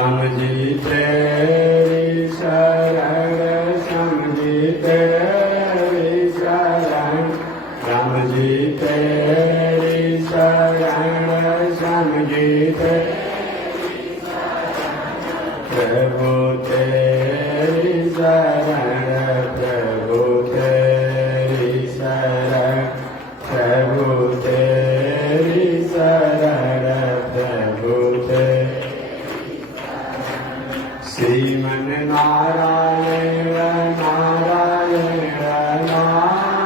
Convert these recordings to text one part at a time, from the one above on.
श्याम जी तेरी शरण, श्याम जी तेरी शरण, श्याम जी तेरी शरण, श्याम जी तेरी प्रभु तेरी शरण, प्रभु तेरी शरण, प्रभु तेरी शरण, प्रभु तेरी श्रीमन नारायण नारायण नारायण,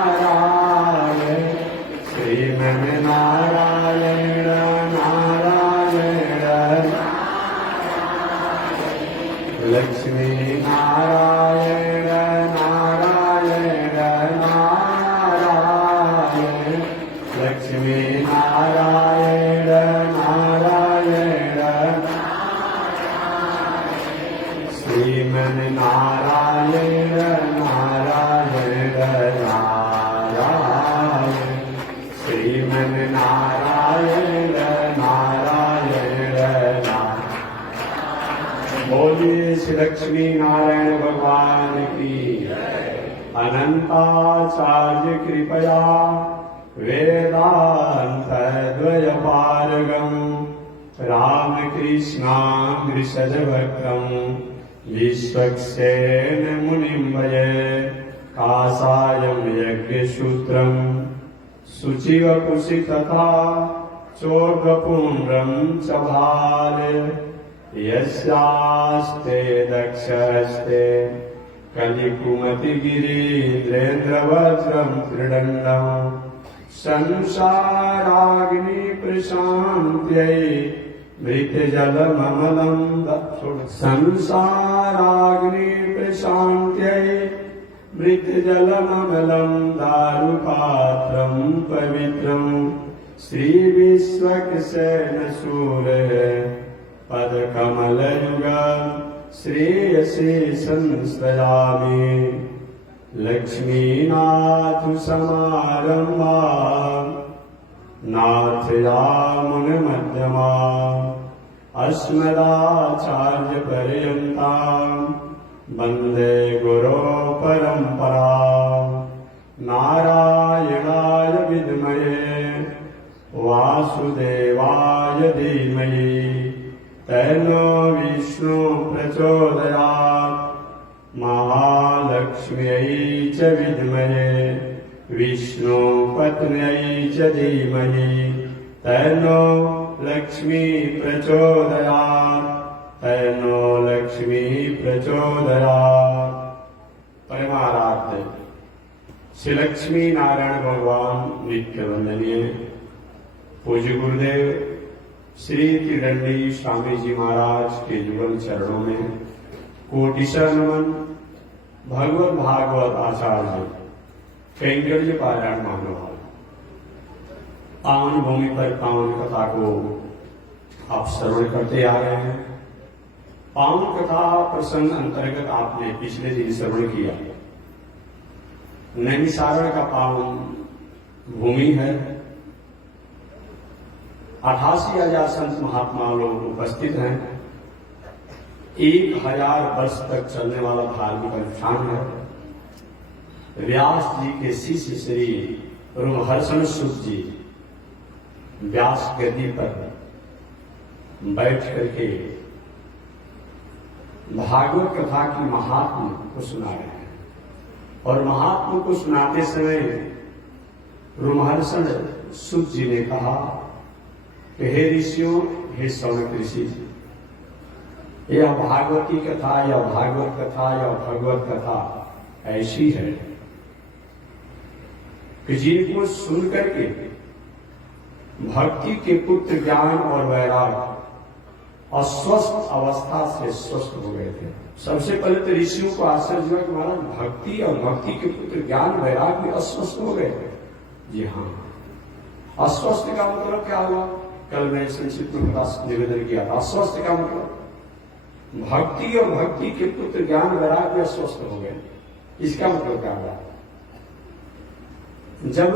श्रीमन नारायण नारायण, लक्ष्मी नारायण नारायण नारायण, लक्ष्मी नारायण नारायण, श्रीमन नारायण नारायण नारायण, श्रीमन नारायण नारायण नारायण। बोलिए श्री लक्ष्मी नारायण भगवान की। अनंताचार्य कृपया वेदांत द्वयपारगम रामकृष्णाग्रसज भक्तम् विश्वक्सेन मुनिं भजे। काषायं यज्ञसूत्रं शुचिवपुषि तथा चोर्ध्वपुण्ड्रं च भाले, यस्यास्ते दक्षहस्ते कलिकुमतिगिरीन्द्रेन्द्रवज्रं त्रिदण्डम्, संसाराग्नि प्रशान्त्यै मृतजलममलं संसाराग्नि प्रशान्त्यै मृतजलममलं दारुपात्रं पवित्रं, श्रीविश्वक्सेन सूरय पदकमलयुगं श्रेयसे संस्थयामि। लक्ष्मीनाथ समारंभा नाथयामुनमध्यमा, अस्मदाचार्य पर्यन्तां वन्दे गुरो परम्परा। नारायणाय विद्महे वासुदेवाय धीमहि, तन्नो विष्णु प्रचोदयात्। महालक्ष्म्यै च विद्महे विष्णुपत्न्यै च धीमहि, तन्नो लक्ष्मी प्रचोदयात्, तन्नो लक्ष्मी प्रचोदयात्। परमाराध्य श्री लक्ष्मी नारायण भगवान नित्य वंदनीय पूज्य गुरुदेव श्री त्रिदंडी स्वामी जी महाराज के जुगल चरणों में कोटिशः नमन। भगवत भागवत आचार्य कैंकर्य पारायण महानुभाव, पावन भूमि पर पावन कथा को आप श्रवण करते आ रहे हैं। पावन कथा प्रसंग अंतर्गत आपने पिछले दिन श्रवण किया। नैमिषारण्य का पावन भूमि है। 88,000 संत महात्मा लोग उपस्थित हैं। 1000 वर्ष तक चलने वाला धार्मिक अनुष्ठान है। व्यास जी के शिष्य श्री रोमहर्षण सुत जी व्यास गद्दी पर बैठ करके भागवत कथा की महात्मा को सुना रहे हैं। और महात्मा को सुनाते समय रोमहर्षण सुत जी ने कहा कि हे ऋषियों, हे शौनक ऋषि, यह भागवती कथा या भागवत कथा या भगवत कथा ऐसी है कि जिनको सुन करके भक्ति के पुत्र ज्ञान और वैराग अस्वस्थ अवस्था से स्वस्थ हो गए थे। सबसे पहले तो ऋषियों को आश्चर्य हुआ कि महाराज भक्ति और भक्ति के पुत्र ज्ञान वैराग में अस्वस्थ हो गए थे। जी हाँ, अस्वस्थ का मतलब क्या हुआ? कल मैं संक्षिप्त में निवेदन किया था। अस्वस्थ का मतलब भक्ति और भक्ति के पुत्र ज्ञान वैराग में अस्वस्थ हो गए। इसका मतलब क्या हुआ? जब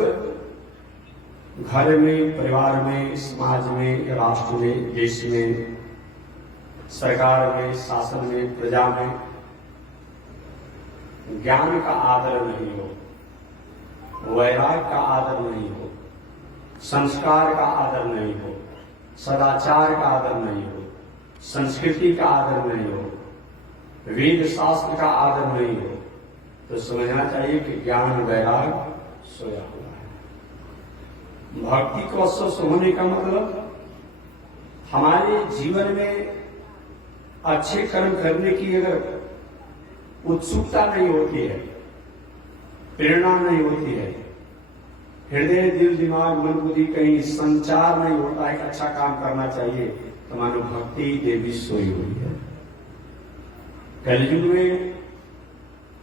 घर में, परिवार में, समाज में, राष्ट्र में, देश में सरकार में, शासन में, प्रजा में ज्ञान का आदर नहीं हो, वैराग का आदर नहीं हो, संस्कार का आदर नहीं हो, सदाचार का आदर नहीं हो, संस्कृति का आदर नहीं हो, वेद शास्त्र का आदर नहीं हो, तो समझना चाहिए कि ज्ञान वैराग सोया हुआ है। भक्ति को अस्वस्थ होने का मतलब हमारे जीवन में अच्छे कर्म करने की अगर उत्सुकता नहीं होती है, प्रेरणा नहीं होती है, हृदय, दिल, दिमाग, मन, बुद्धि कहीं संचार नहीं होता है कि अच्छा काम करना चाहिए, तो मानो भक्ति देवी सोई हुई है। कलयुग में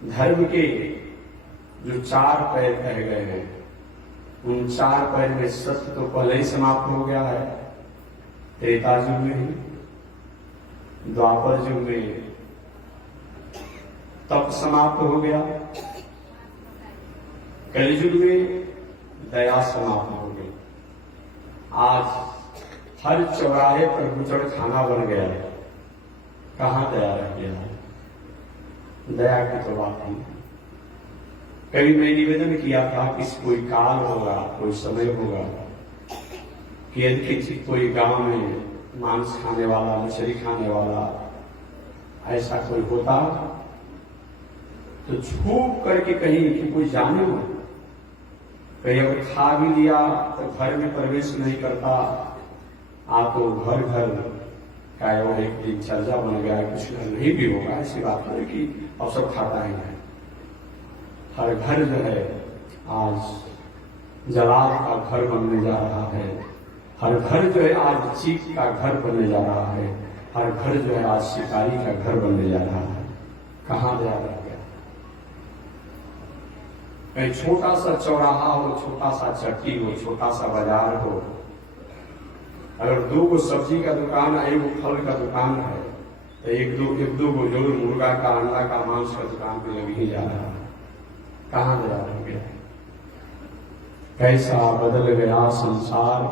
धर्म के जो 4 पैर कहे गए हैं, उन 4 पैर में सत्य तो पहले ही समाप्त हो गया है, त्रेता युग में ही, द्वापर युग में तप समाप्त हो गया, कलयुग में दया समाप्त हो गई। आज हर चौराहे पर गुजर खाना बन गया है, कहां दया रह गया है? दया की तो बात नहीं। कभी मैं निवेदन किया था कि कोई काल होगा, कोई समय होगा कि यदि कोई गांव में मांस खाने वाला, मछली खाने वाला ऐसा कोई होता तो छुप करके कहीं कि कोई जाने हो, कहीं अगर खा भी लिया तो घर में प्रवेश नहीं करता। आप तो घर घर का एक दिनचर्या बन गया है, कुछ घर नहीं भी होगा, ऐसी बात नहीं कि अब सब खाता ही है। हर घर जो है आज जलाल का घर बनने जा रहा है, हर घर जो है आज चीख का घर बनने जा रहा है, हर घर जो है आज शिकारी का घर बनने जा रहा है। कहां जा रहा है? कहीं छोटा सा चौराहा हो, छोटा सा चट्टी हो, छोटा सा बाजार हो, अगर 2 सब्जी का दुकान है, 1 फल का दुकान है, तो एक दो जो मुर्गा का, अंडा का, मांस का दुकान पे लग ही जा रहा है। कहां जा रहा है? कैसा बदल गया संसार,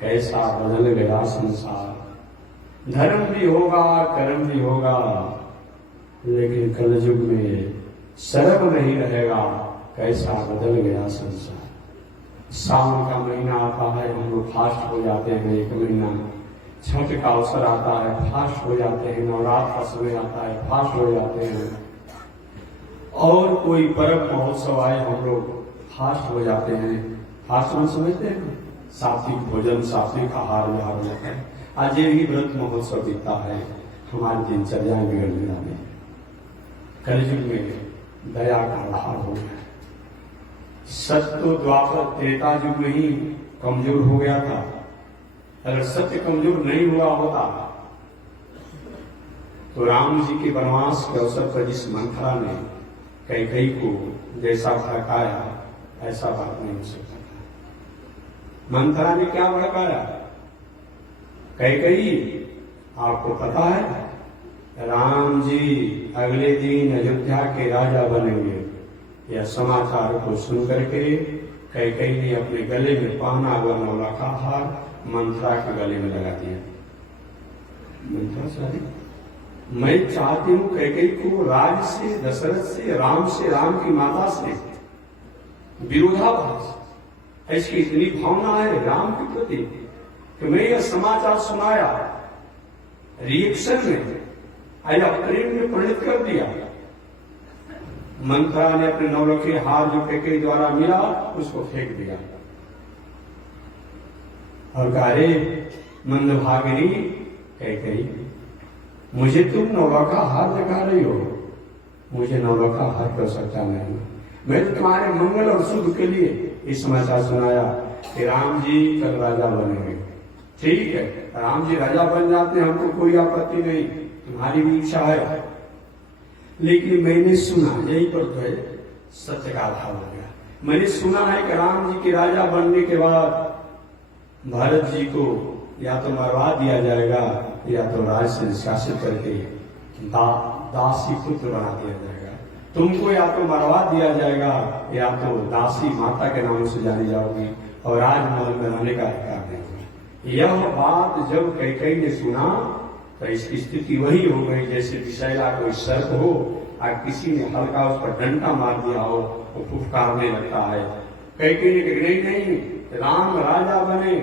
कैसा बदल गया संसार। धर्म भी होगा, कर्म भी होगा, लेकिन कलयुग में शर्म नहीं रहेगा। कैसा बदल गया संसार। सावन का महीना आता है, हम लोग फास्ट हो जाते हैं 1 महीना। छठ का अवसर आता है, फास्ट हो जाते हैं। नवरात्र का समय आता है, फास्ट हो जाते हैं। और कोई पर्व महोत्सव आए, हम लोग फास्ट हो जाते हैं। फास्ट हम समझते हैं, सात्विक भोजन, सात्विक आहार विहार हो जाता है। आज ये ही व्रत महोत्सव बीतता है, हमारी दिनचर्या बिगड़ने वाली है। कलयुग में दया का अभाव हो गया। सत्य तो द्वापर त्रेता युग में ही कमजोर हो गया था। अगर सत्य कमजोर नहीं हुआ होता तो राम जी के वनवास के अवसर पर जिस मंथरा ने कैकेयी को जैसा भड़काया, ऐसा बात नहीं हो सकता था। मंथरा ने क्या भड़काया? कैकेयी, आपको पता है राम जी अगले दिन अयोध्या के राजा बनेंगे। यह समाचार को सुनकर के कैकेयी ने अपने गले में पहना हुआ नौलखा हार मंथरा के गले में लगा दिया। मंथरा सारी, मैं चाहती हूं कैकेयी को राज से, दशरथ से, राम की माता से विरोधाभास, ऐसी इतनी भावना है राम के प्रति कि मैं यह समाचार सुनाया, रिएक्शन में आया, प्रेम में परिणत कर दिया। मंथरा ने अपने नौलखे हार जो कैकेयी द्वारा मिला उसको फेंक दिया और कहा, अरे मंदभागिनी कैकेयी, मुझे तुम नौलखा हार दिखा रही हो, मुझे नौलखा हार कर सकता नहीं। मैं तो तुम्हारे मंगल और सुख के लिए इस समाचार सुनाया कि राम जी कल राजा बनेंगे। ठीक है, राम जी राजा बन जाते हैं, हमको कोई आपत्ति नहीं, तुम्हारी भी इच्छा है, लेकिन मैंने सुना, यही पर तो है सत्य का अभाव हो गया। मैंने सुना है कि राम जी के राजा बनने के बाद भरत जी को या तो मरवा दिया जाएगा या तो राज से शासित करके दासी पुत्र बना दिया जाएगा। तुमको या तो मरवा दिया जाएगा या तो दासी माता के नाम से जानी जाओगी और राजमहल में रहने का अधिकार नहीं होगा। यह बात जब कैकेयी ने सुना तो इसकी स्थिति वही हो गई जैसे विषैला कोई सर्प हो और किसी ने हल्का उस पर डंडा मार दिया हो, वो फुफकारने लगता है। कैकेयी ने कहा नहीं, राम राजा बने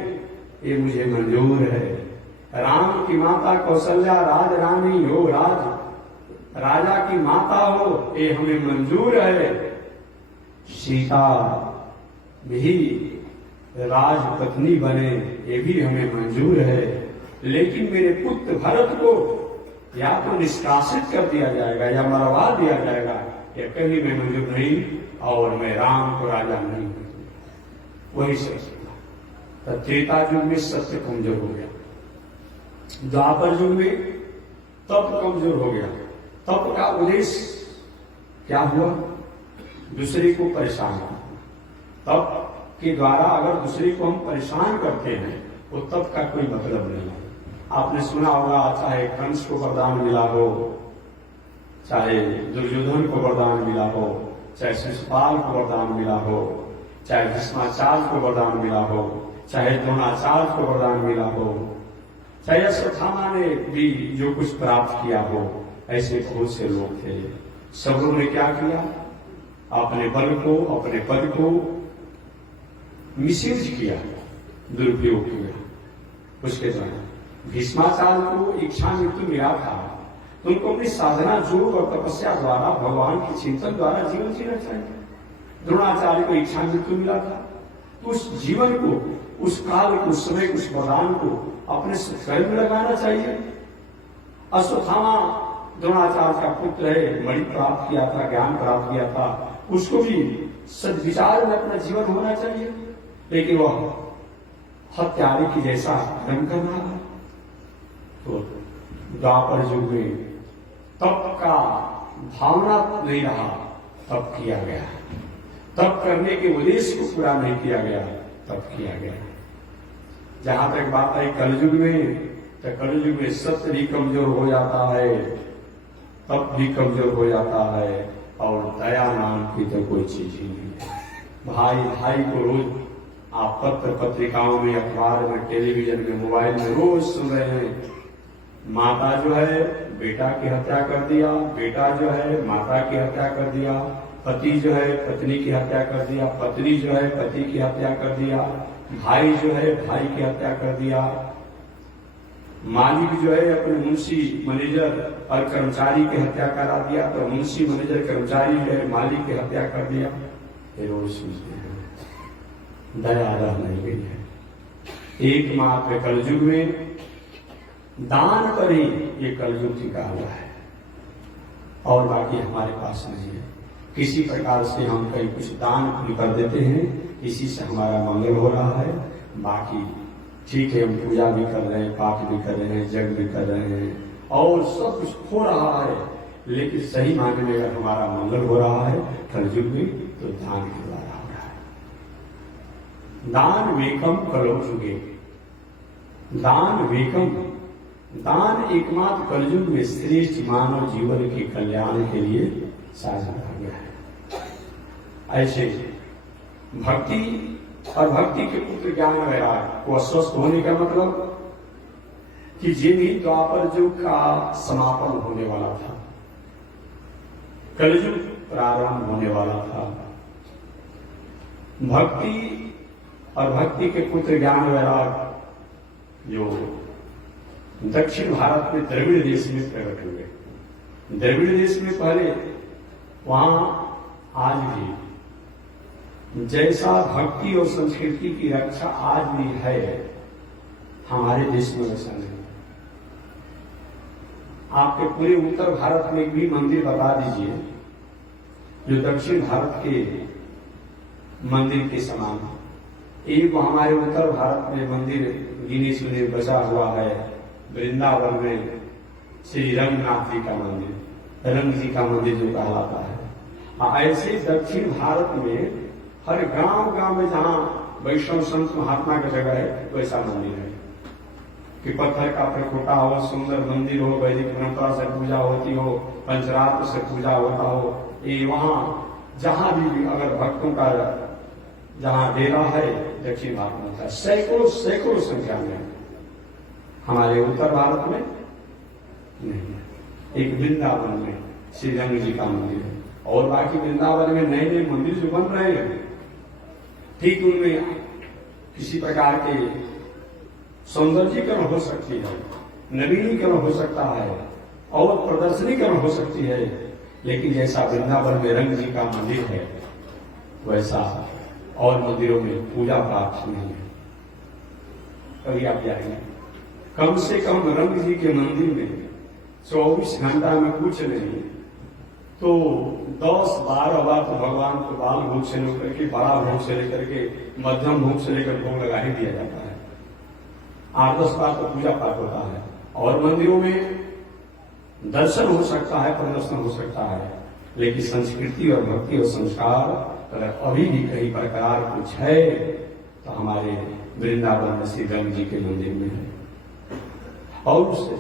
ये मुझे मंजूर है। राम की माता कौशल्या राज रानी हो, राजा की माता हो, ये हमें मंजूर है। सीता भी राजपत्नी बने ये भी हमें मंजूर है, लेकिन मेरे पुत्र भरत को या तो निष्कासित कर दिया जाएगा या मरवा दिया जाएगा, या कहीं मैं मंजूर नहीं, और मैं राम को राजा नहीं हूं। वही सच था। त्रेता युग में सत्य कमजोर हो गया, द्वापर युग में तप कमजोर हो गया। तप का उद्देश्य क्या हुआ? दूसरे को परेशान करना। तप के द्वारा अगर दूसरे को हम परेशान करते हैं वो तप का कोई मतलब नहीं है। आपने सुना होगा, चाहे कंस को वरदान मिला हो, चाहे दुर्योधन को वरदान मिला हो, चाहे शिशुपाल को वरदान मिला हो, चाहे भीष्माचार्य को वरदान मिला हो, चाहे द्रोणाचार्य को वरदान मिला हो, चाहे अश्वत्थामा ने भी जो कुछ प्राप्त किया हो, ऐसे बहुत से लोग थे। सब लोगों ने क्या किया? अपने बल को, अपने पद को मिसयूज किया, दुरुपयोग किया। उसके द्वारा भीष्माचार्य को इच्छा मृत्यु मिला था, तो उनको अपनी साधना, योग और तपस्या द्वारा, भगवान के चिंतन द्वारा जीवन जीना चाहिए। द्रोणाचार्य को इच्छा मृत्यु मिला था, तो उस जीवन को, उस काल को, उस समय, उस वरदान को अपने कर्म में लगाना चाहिए। अश्वत्थामा द्रोणाचार्य का पुत्र है, मणि प्राप्त किया था, ज्ञान प्राप्त किया था, उसको भी सद्विचार में अपना जीवन होना चाहिए, लेकिन वह हत्यारे की जैसा कर्म कर रहा है। तो द्वापर युग में तप का भावना नहीं रहा, तप किया गया। तप करने के उद्देश्य को पूरा नहीं किया गया, तप किया गया। जहां तक बात है कलयुग में, तो कलयुग में सत्य भी कमजोर हो जाता है, तप भी कमजोर हो जाता है, और दया नाम की तो कोई चीज ही नहीं है। भाई भाई को रोज आप पत्र पत्रिकाओं में, अखबार में, टेलीविजन में, मोबाइल में रोज सुन रहे हैं, माता जो है बेटा की हत्या कर दिया, बेटा जो है माता की हत्या कर दिया, पति जो है पत्नी की हत्या कर दिया, पत्नी जो है पति की हत्या कर दिया, भाई जो है भाई की हत्या कर दिया, मालिक जो है अपने मुंशी, मैनेजर और कर्मचारी की हत्या करा दिया, तो मुंशी, मैनेजर, कर्मचारी जो है मालिक की हत्या कर दिया। ये रोज सोचते हैं, दया रह नहीं गई है। एकमात्र कलयुग में दान पर ही ये कलयुग टिका हुआ है, और बाकी हमारे पास नहीं है। किसी प्रकार से हम कहीं कुछ दान कर देते हैं, इसी से हमारा मंगल हो रहा है। बाकी ठीक है, हम पूजा भी कर रहे हैं, पाठ भी कर रहे हैं, जग भी कर रहे हैं, और सब कुछ हो रहा है, लेकिन सही मायने में अगर हमारा मंगल हो रहा है कलयुग में, तो दान के द्वारा हो रहा है। दान वेकम कलो जुगे, दान वेकम, दान एकमात्र कलयुग में श्रेष्ठ मानव जीवन के कल्याण के लिए साझा किया गया है। ऐसे भक्ति और भक्ति के पुत्र ज्ञान वैराग को अस्वस्थ होने का मतलब कि जिन ही द्वापर युग का समापन होने वाला था, कलयुग प्रारंभ होने वाला था, भक्ति और भक्ति के पुत्र ज्ञान वैराग जो दक्षिण भारत में द्रविड़ देश में प्रकट हुए। द्रविड़ देश में पहले, वहां आज भी जैसा भक्ति और संस्कृति की रक्षा आज भी है, हमारे देश में वैसा नहीं। आपके पूरे उत्तर भारत में भी मंदिर बता दीजिए जो दक्षिण भारत के मंदिर के समान है। एक हमारे उत्तर भारत में मंदिर गिने चुने बचा हुआ है, वृंदावन में श्री रंगनाथ जी का मंदिर, रंग जी का मंदिर जो कहलाता है। ऐसे दक्षिण भारत में हर गांव गांव में जहां वैष्णव संत महात्मा की जगह है, वैसा मंदिर है कि पत्थर का प्रकोटा हो, सुंदर मंदिर हो, वैदिक परंपरा से पूजा होती हो, पंचरात्र से पूजा होता हो। ये वहां जहां भी अगर भक्तों का जहां डेरा है, दक्षिण भारत में होता है, सैकड़ों सैकड़ों संख्या में। हमारे उत्तर भारत में नहीं। एक वृंदावन में श्री रंग जी का मंदिर है, और बाकी वृंदावन में नए नए मंदिर जो बन रहे हैं, ठीक उनमें किसी प्रकार के सौंदर्यीकरण हो सकती है, नवीनीकरण हो सकता है और प्रदर्शनीकरण हो सकती है, लेकिन जैसा वृंदावन में रंग जी का मंदिर है वैसा और मंदिरों में पूजा पाठ नहीं है। कभी आप जाएंगे, कम से कम रंग जी के मंदिर में 24 घंटा में कुछ नहीं तो 10-12 बार तो भगवान को बाल भोग से लेकर के, बड़ा भोग से लेकर के, मध्यम भोग से लेकर भोग लगा ही दिया जाता है। 8-10 बार तो पूजा पाठ होता है, और मंदिरों में दर्शन हो सकता है, प्रदर्शन हो सकता है, लेकिन संस्कृति और भक्ति और संस्कार अगर अभी भी कहीं बरकरार कुछ है तो हमारे वृंदावन में श्री रंग जी के मंदिर में है। और उससे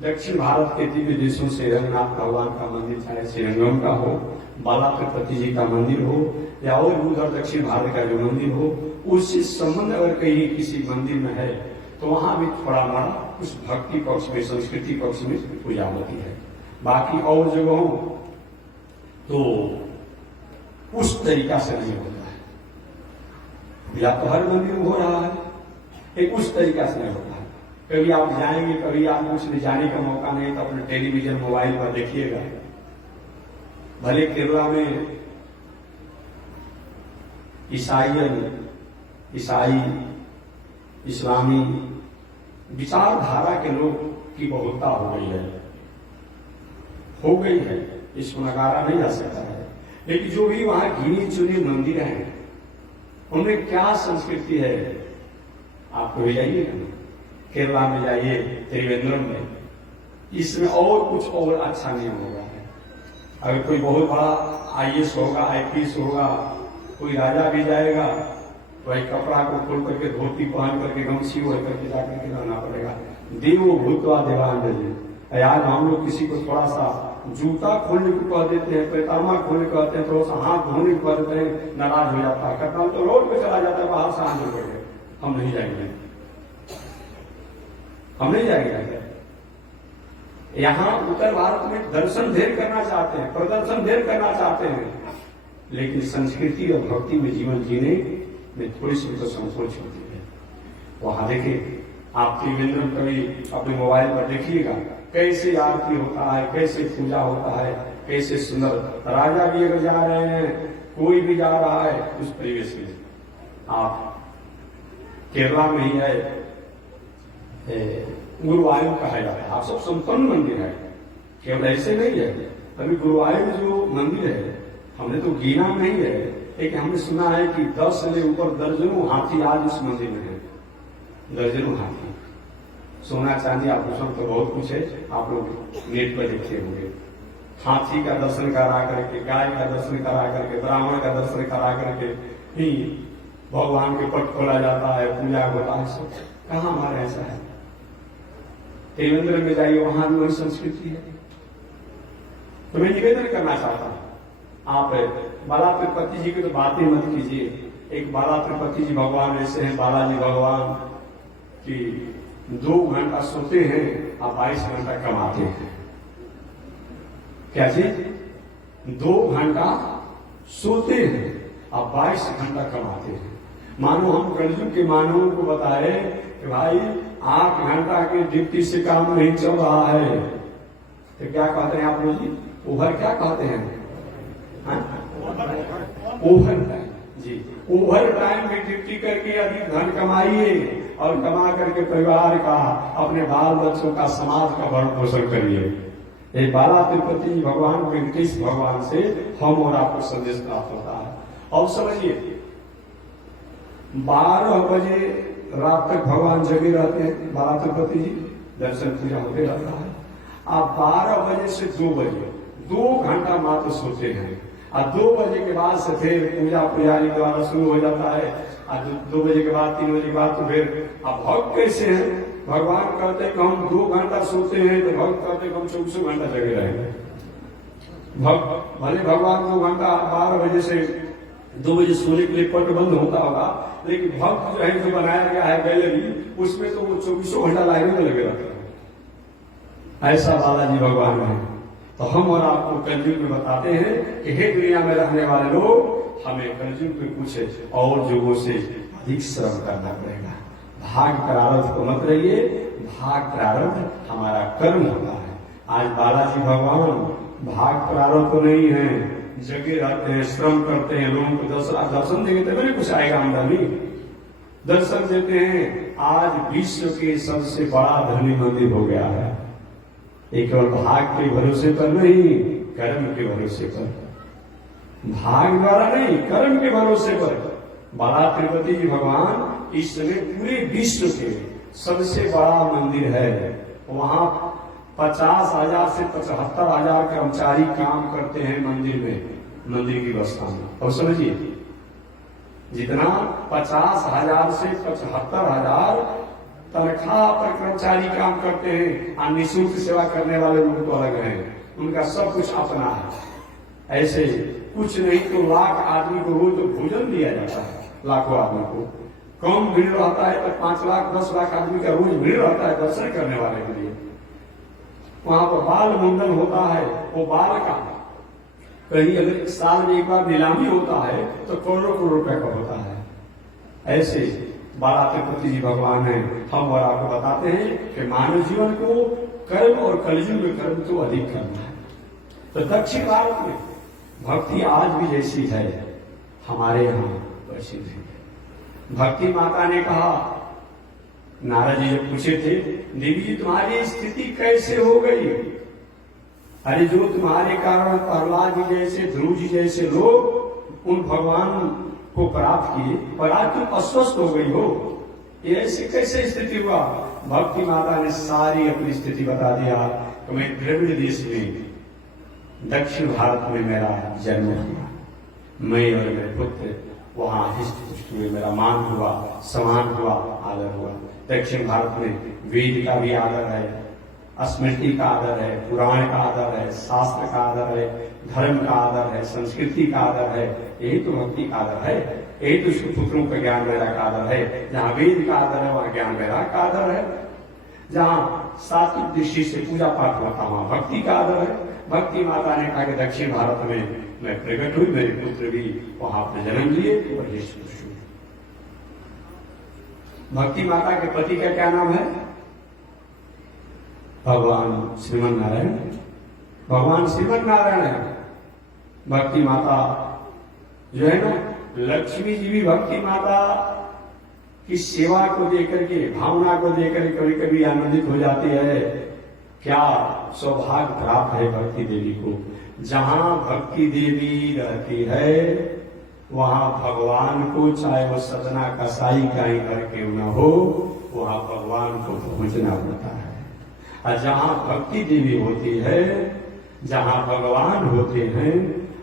दक्षिण भारत के दिव्य देशों से रंगनाथ भगवान का मंदिर, चाहे श्रीरंगम का हो, बाला तिरुपति जी का मंदिर हो, या और उधर दक्षिण भारत का जो मंदिर हो, उससे संबंध अगर कहीं किसी मंदिर में है तो वहां भी थोड़ा बड़ा उस भक्ति पक्ष में, संस्कृति पक्ष में पूजा होती है। बाकी और जगहों तो उस तरीका से नहीं होता है। या तो हर मंदिर में हो रहा है, एक उस तरीका से नहीं होता है। कभी आप जाएंगे, कभी आपको उसमें जाने का मौका नहीं तो अपने टेलीविजन मोबाइल पर देखिएगा, भले केरला में ईसाई इस्लामी विचारधारा के लोग की बहुलता हो गई है, इसको नकारा नहीं जा सकता है। लेकिन जो भी वहां गिनी चुनी मंदिर हैं, उनमें क्या संस्कृति है, आपको भी जाइएगा ना, केरला में जाइए, त्रिवेंद्रम में, इसमें और कुछ और अच्छा नहीं होगा है। अगर कोई बहुत बड़ा IAS होगा, IPS होगा, कोई राजा भी जाएगा, वही कपड़ा को खोल करके, धोती पहन करके, गमछी ओढ़ करके जाकर के रहना पड़ेगा। देवो भूतवा देवांजलि। यार हम लोग किसी को थोड़ा सा जूता खोलने को कह देते हैं, पैतामा खोलने को कहते हैं, थोड़ा सा हाथ धोने को कह देते हैं, नाराज हो जाता है, कहता तो रोड पे चला जाता है, बाहर से हाथ धो करके, हम नहीं जाएंगे, हम नहीं जाएंगे। यहाँ उत्तर भारत में दर्शन ढेर करना चाहते हैं, प्रदर्शन ढेर करना चाहते हैं, लेकिन संस्कृति और भक्ति में जीवन जीने में थोड़ी सी तो संकोच होती है। वहां देखिए, आप त्रिवेंद्रम कभी अपने मोबाइल पर देखिएगा, कैसे आरती होता है, कैसे पूजा होता है, कैसे सुंदर। राजा भी अगर जा रहे हैं, कोई भी जा रहा है उस परिवेश में। आप केरला में ही है, गुरुवायूर कहा जाता है, आप सब संपन्न मंदिर है, केवल ऐसे नहीं है। अभी गुरुवायूर जो मंदिर है, हमने तो गिना नहीं है, लेकिन हमने सुना है कि 10 से ऊपर दर्जनों हाथी आज उस मंदिर में है, दर्जनों हाथी। सोना चांदी आभूषण तो बहुत कुछ है, आप लोग नेट पर देखते होंगे। हाथी का दर्शन करा करके, गाय का दर्शन करा करके, ब्राह्मण का दर्शन करा करके ही भगवान के पट खोला जाता है, पूजा होता है। सब कहाँ हमारा ऐसा है? त्रिवेंद्र में जाइए, वहां भी वही संस्कृति है। तो मैं निवेदन करना चाहता हूं, आप बाला तिरुपति जी की तो बातें मत कीजिए। एक बाला तिरुपति जी भगवान ऐसे हैं, बालाजी भगवान की 2 घंटा सोते हैं और 22 घंटा कमाते हैं। क्या चीज? 2 घंटा सोते हैं और 22 घंटा कमाते हैं। मानो हम कलयुग के मानवों को बताए कि भाई 8 घंटा की ड्यूटी से काम नहीं चल रहा है, तो क्या कहते हैं आप लोग जी? ओवर क्या कहते हैं? ओवर टाइम जी, ओवर टाइम में ड्यूटी करके अधिक धन कमाइए और कमा करके परिवार का, अपने बाल बच्चों का, समाज का भरण पोषण करिए। ये बाला तिरुपति भगवान, वेंकटेश भगवान से हम और आपको संदेश प्राप्त होता है। और समझिए, 12 बजे रात तक भगवान जगे रहते हैं, बाला तिरुपति जी, दर्शन पूजा होते रहता है। आप 12 बजे से 2 बजे 2 घंटा मात्र सोते हैं, और 2 बजे के बाद से फिर पूजा पुजारी द्वारा शुरू हो जाता है। और 2 बजे के बाद, 3 बजे के बाद तो फिर आप भक्त कैसे हैं? भगवान कहते हैं कि हम 2 घंटा सोते हैं, तो भक्त कहते हैं कि हम 24 घंटा जगे रहेंगे। भक्त भले भगवान 2 घंटा 12 बजे से 2 बजे सोने के लिए पट बंद होता होगा, लेकिन भक्त जो है, जो बनाया गया है गैलरी, उसमें तो वो 24 घंटा लाइन में लगे रहते हैं। ऐसा बालाजी भगवान है। तो हम और आपको कलयुग में बताते हैं कि हे दुनिया में रहने वाले लोग, हमें कलयुग में कुछ और युगों से अधिक श्रम करना पड़ेगा। भाग प्रारब्ध को मत रहिए, भाग प्रारब्ध हमारा कर्म होता है। आज बालाजी भगवान भाग प्रारब्ध तो नहीं है, जगे रहते हैं, श्रम करते हैं, लोगों को दर्शन देंगे तभी नहीं कुछ आएगा आमदनी। दर्शन देते हैं। आज विश्व के सबसे बड़ा धनी मंदिर हो गया है। ये केवल भाग के भरोसे पर नहीं, कर्म के भरोसे पर। भाग द्वारा नहीं, कर्म के भरोसे पर। बाला तिरुपति जी भगवान इस समय पूरे विश्व के सबसे बड़ा मंदिर है। वहां 50,000 से 75,000 कर्मचारी काम करते हैं मंदिर में, मंदिर की व्यवस्था में। और समझिए, जितना 50,000 से 75,000 तनख्वाह पर कर्मचारी काम करते हैं, और निःशुल्क सेवा करने वाले लोग तो अलग हैं, उनका सब कुछ अपना है। ऐसे कुछ नहीं तो लाख आदमी को रोज तो भोजन दिया जाता है, लाखों आदमी को। कम भीड़ रहता है तो 5 लाख 10 लाख आदमी का रोज भीड़ रहता है दर्शन करने वाले के लिए। वहां पर बाल मुंडन होता है, वो बाल का कहीं अगर एक साल में एक बार नीलामी होता है तो करोड़ों करोड़ रुपए का होता है। ऐसे बाला तिरुपति जी भगवान है। हम और आपको बताते हैं कि मानव जीवन को कर्म और कलयुग में कर्म तो अधिक करना है। तो दक्षिण भारत में भक्ति आज भी जैसी है हमारे यहाँ प्रसिद्ध है। भक्ति माता ने कहा, नारद जी जब पूछे थे, देवी जी तुम्हारी स्थिति कैसे हो गई? अरे जो तुम्हारे कारण प्रहलाद जी जैसे, ध्रुव जी जैसे लोग उन भगवान को प्राप्त किए और आज तुम अस्वस्थ हो गई हो, ये ऐसे कैसे स्थिति हुआ? भक्ति माता ने सारी अपनी स्थिति बता दिया कि मैं द्रविड़ देश में दक्षिण भारत में मेरा जन्म हुआ, मैं और मेरे पुत्र वहां हिष्ट पुष्ट हुए, मेरा मान हुआ, सम्मान हुआ, आदर हुआ। दक्षिण भारत में वेद का भी आदर है, स्मृति का आदर है, पुराण का आदर है, शास्त्र का आदर है, धर्म का आदर है, संस्कृति का आदर है। यही तो भक्ति का आदर है, यही तो सुपुत्रों का ज्ञान वैराग का आदर है। जहाँ वेद का आदर है वहाँ ज्ञान वैराग का आदर है। जहाँ सात्विक दृष्टि से पूजा पाठ होता वहाँ भक्ति का आदर है। भक्ति माता ने कहा कि दक्षिण भारत में मैं प्रकट हुई, मेरे पुत्र भी वहां अपने जन्म लिए और हिष्ट पुष्ट हुए। भक्ति माता के पति का क्या नाम है? भगवान श्रीमन नारायण। भगवान श्रीमन नारायण है। भक्ति माता जो है ना, लक्ष्मी जी भी भक्ति माता की सेवा को देकर के, भावना को देकर कभी कभी आनंदित हो जाती है। क्या सौभाग्य प्राप्त है भक्ति देवी को। जहां भक्ति देवी रहती है वहां भगवान को, चाहे वो सजना कसाई का ही घर क्यों न हो, वहां भगवान को पहुंचना पड़ता है। और जहां भक्ति देवी होती है, जहां भगवान होते हैं,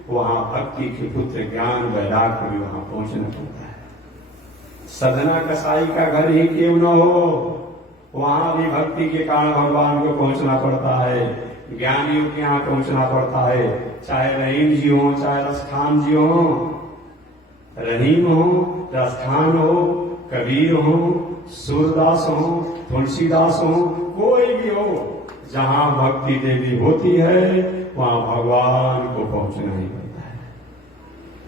वहां भक्ति के पुत्र ज्ञान वैराग को भी वहां पहुंचना पड़ता है। सजना कसाई का घर ही क्यों न हो, वहां भी भक्ति के कारण भगवान को पहुंचना पड़ता है, ज्ञानियों के यहाँ पहुंचना पड़ता है। चाहे रहीम जी हो, चाहे रसखान जी हो, रहीम हो, रसखान हो, कबीर हो, सूरदास हो, तुलसीदास हो, कोई भी हो, जहां भक्ति देवी होती है वहां भगवान को पहुंचना ही पड़ता है।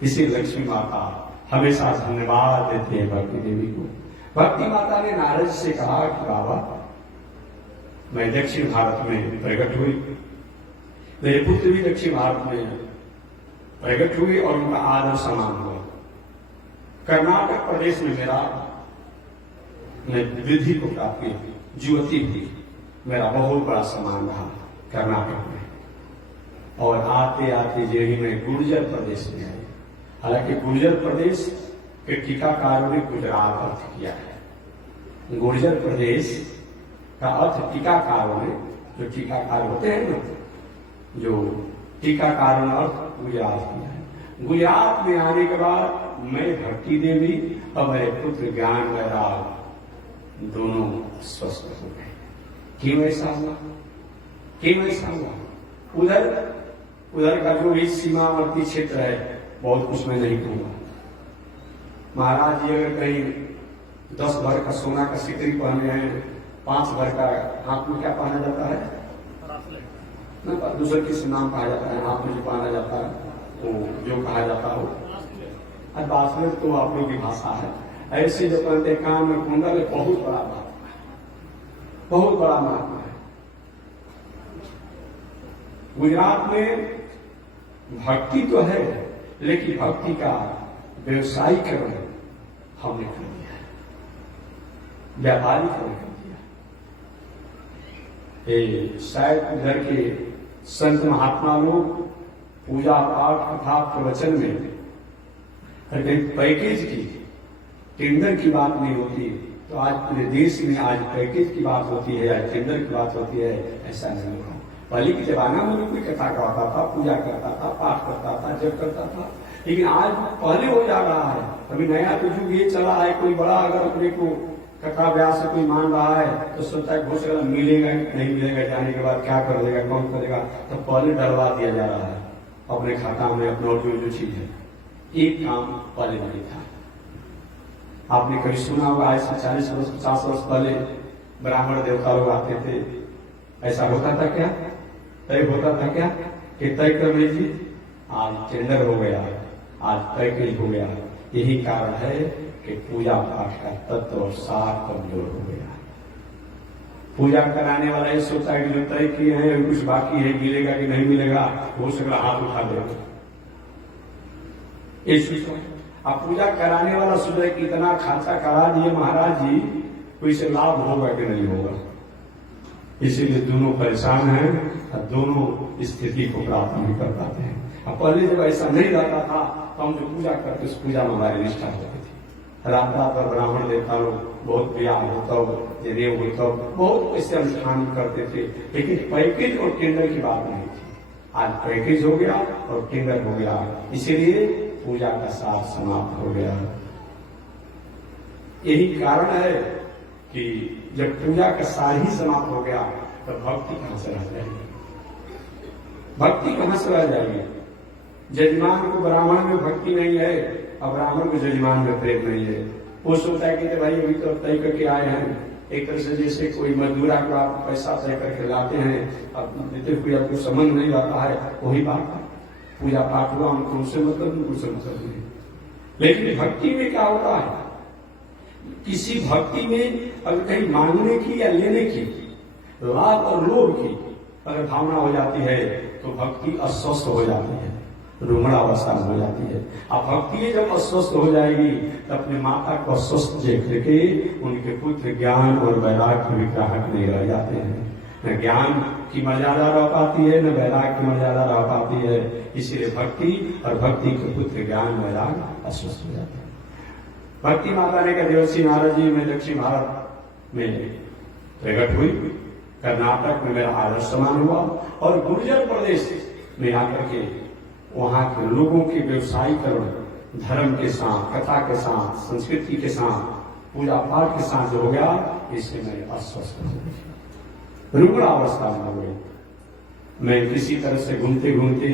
इसी लक्ष्मी माता हमेशा धन्यवाद देती है भक्ति देवी को। भक्ति माता ने नारद से कहा कि बाबा, मैं दक्षिण भारत में प्रकट हुई, मेरे पुत्र भी दक्षिण भारत में प्रकट हुए और उनका आदर सम्मान हुआ। कर्नाटक प्रदेश में मैं वृद्धि को प्राप्त की, युवती थी, मेरा बहुत बड़ा सम्मान रहा कर्नाटक में। और आते आते जेडी में गुर्जर प्रदेश में आई। हालांकि गुर्जर प्रदेश के टीकाकारों ने गुजरात अर्थ किया है। गुर्जर प्रदेश का अर्थ टीकाकारों ने, जो टीकाकार होते हैं ना, जो टीकाकारों ने अर्थ गुजरात किया है। गुजरात में आने के बाद मैं भक्ति देवी और मेरे पुत्र ज्ञान वैराग दोनों स्वस्थ हो गए। क्यों ऐसा हुआ? क्यों ऐसा हुआ? उधर का जो इस सीमावर्ती क्षेत्र है, बहुत कुछ मैं नहीं कहूंगा। महाराज जी अगर कहीं 10 भर का सोना का सिकरी पहने हैं, 5 भर का हाथ में क्या पहना जाता है? न दूसरे किसी नाम कहा जाता है, हाथ में जो पहना जाता है वो जो कहा जाता हो, बासुर तो आप लोग की भाषा है। ऐसे जो पहनते कान में कुंडल, बहुत बड़ा महात्मा है, बहुत बड़ा महात्मा है। गुजरात में भक्ति तो है, लेकिन भक्ति का व्यवसायीकरण हमने कर दिया है, व्यापारीकरण कर दिया। ये शायद इधर के संत महात्मा लोग पूजा पाठ कथा प्रवचन में पैकेज की, टेंडर की बात नहीं होती। तो आज पूरे देश में आज पैकेज की बात होती है, आज टेंडर की बात होती है, ऐसा नहीं होगा। पहले के जमाना में कोई कथा करता था, पूजा करता था, पाठ करता था, जप करता था, लेकिन आज पहले हो जा रहा है। अभी नया तो युग ये चला है, कोई बड़ा अगर अपने को कथा व्यास से कोई मान रहा है तो सोचता है घोषणा मिलेगा नहीं मिलेगा, जाने के बाद क्या कर देगा, कौन करेगा, तो पहले डरवा दिया जा रहा है अपने खाता में, अपना जो चीज है। एक काम पहले नहीं था। आपने कभी सुना होगा, आज से 40 वर्ष 50 वर्ष पहले ब्राह्मण देवता लोग आते थे, ऐसा होता था क्या? तय होता था क्या कि तय कर लीजिए, आज टेंडर हो गया, आज पैकेज हो गया। यही कारण है कि पूजा पाठ का तत्व और सार कमजोर हो गया। पूजा कराने वाला ये सोचता है कि जो तय किए हैं कुछ बाकी है, मिलेगा कि नहीं मिलेगा, हो सकता हाथ उठा देगा। अब पूजा कराने वाला सोचा कि इतना खर्चा करा दिए महाराज जी, कोई से लाभ होगा कि नहीं होगा। इसीलिए दोनों परेशान हैं और दोनों स्थिति को प्राप्त नहीं कर पाते हैं। अब पहले जब ऐसा नहीं रहता था तो हम जो पूजा करते उस पूजा में हमारी निष्ठा होती थी। रात रात भर ब्राह्मण देवता लोग बहुत व्याह होता, देव होता, बहुत ऐसे अनुष्ठान करते थे, लेकिन पैकेज और टेंडर की बात नहीं थी। आज पैकेज हो गया और टेंडर हो गया, इसीलिए पूजा का साथ समाप्त हो गया। यही कारण है कि जब पूजा का सार ही समाप्त हो गया तो भक्ति कहां से रह जाएगी? भक्ति कहां से रह जाएगी? जजमान को ब्राह्मण में भक्ति नहीं है और ब्राह्मण को जजमान में प्रेम नहीं है। वो सोचता है कि भाई अभी तो तय करके आए हैं, एक तरह से जैसे कोई मजदूरा को आप पैसा तय करके लाते हैं, अब देते हुए आपको समझ नहीं आता है, वही बात है। पूजा पाठ हुआ, हमको उनसे मतलब नहीं, कुछ मतलब नहीं। लेकिन भक्ति में क्या होता है? किसी भक्ति में अगर कहीं मांगने की या लेने की, लाभ और लोभ की अगर भावना हो जाती है तो भक्ति अस्वस्थ हो जाती है, रुग्णावस्था हो जाती है। अब भक्ति जब अस्वस्थ हो जाएगी तो अपने माता को अस्वस्थ देख करके उनके पुत्र ज्ञान और वैराग्य में ग्राहक नहीं रह जाते हैं। न ज्ञान की मर्यादा रह पाती है, न वैराग्य की मर्यादा रह पाती है। इसीलिए भक्ति और भक्ति के पुत्र ज्ञान वैराग्य अस्वस्थ हो जाते हैं। भक्ति माता ने कहा देवर्षि नारद जी में दक्षिण भारत में प्रकट हुई, कर्नाटक में मेरा आदर्श समान हुआ और गुर्जर प्रदेश में आकर के वहां के लोगों के व्यवसायीकरण धर्म के साथ, कथा के साथ, संस्कृति के साथ, पूजा पाठ के साथ जो हो गया, इससे मैं अस्वस्थ हो गई, रुग्ण अवस्था में हो गई। मैं किसी तरह से घूमते घूमते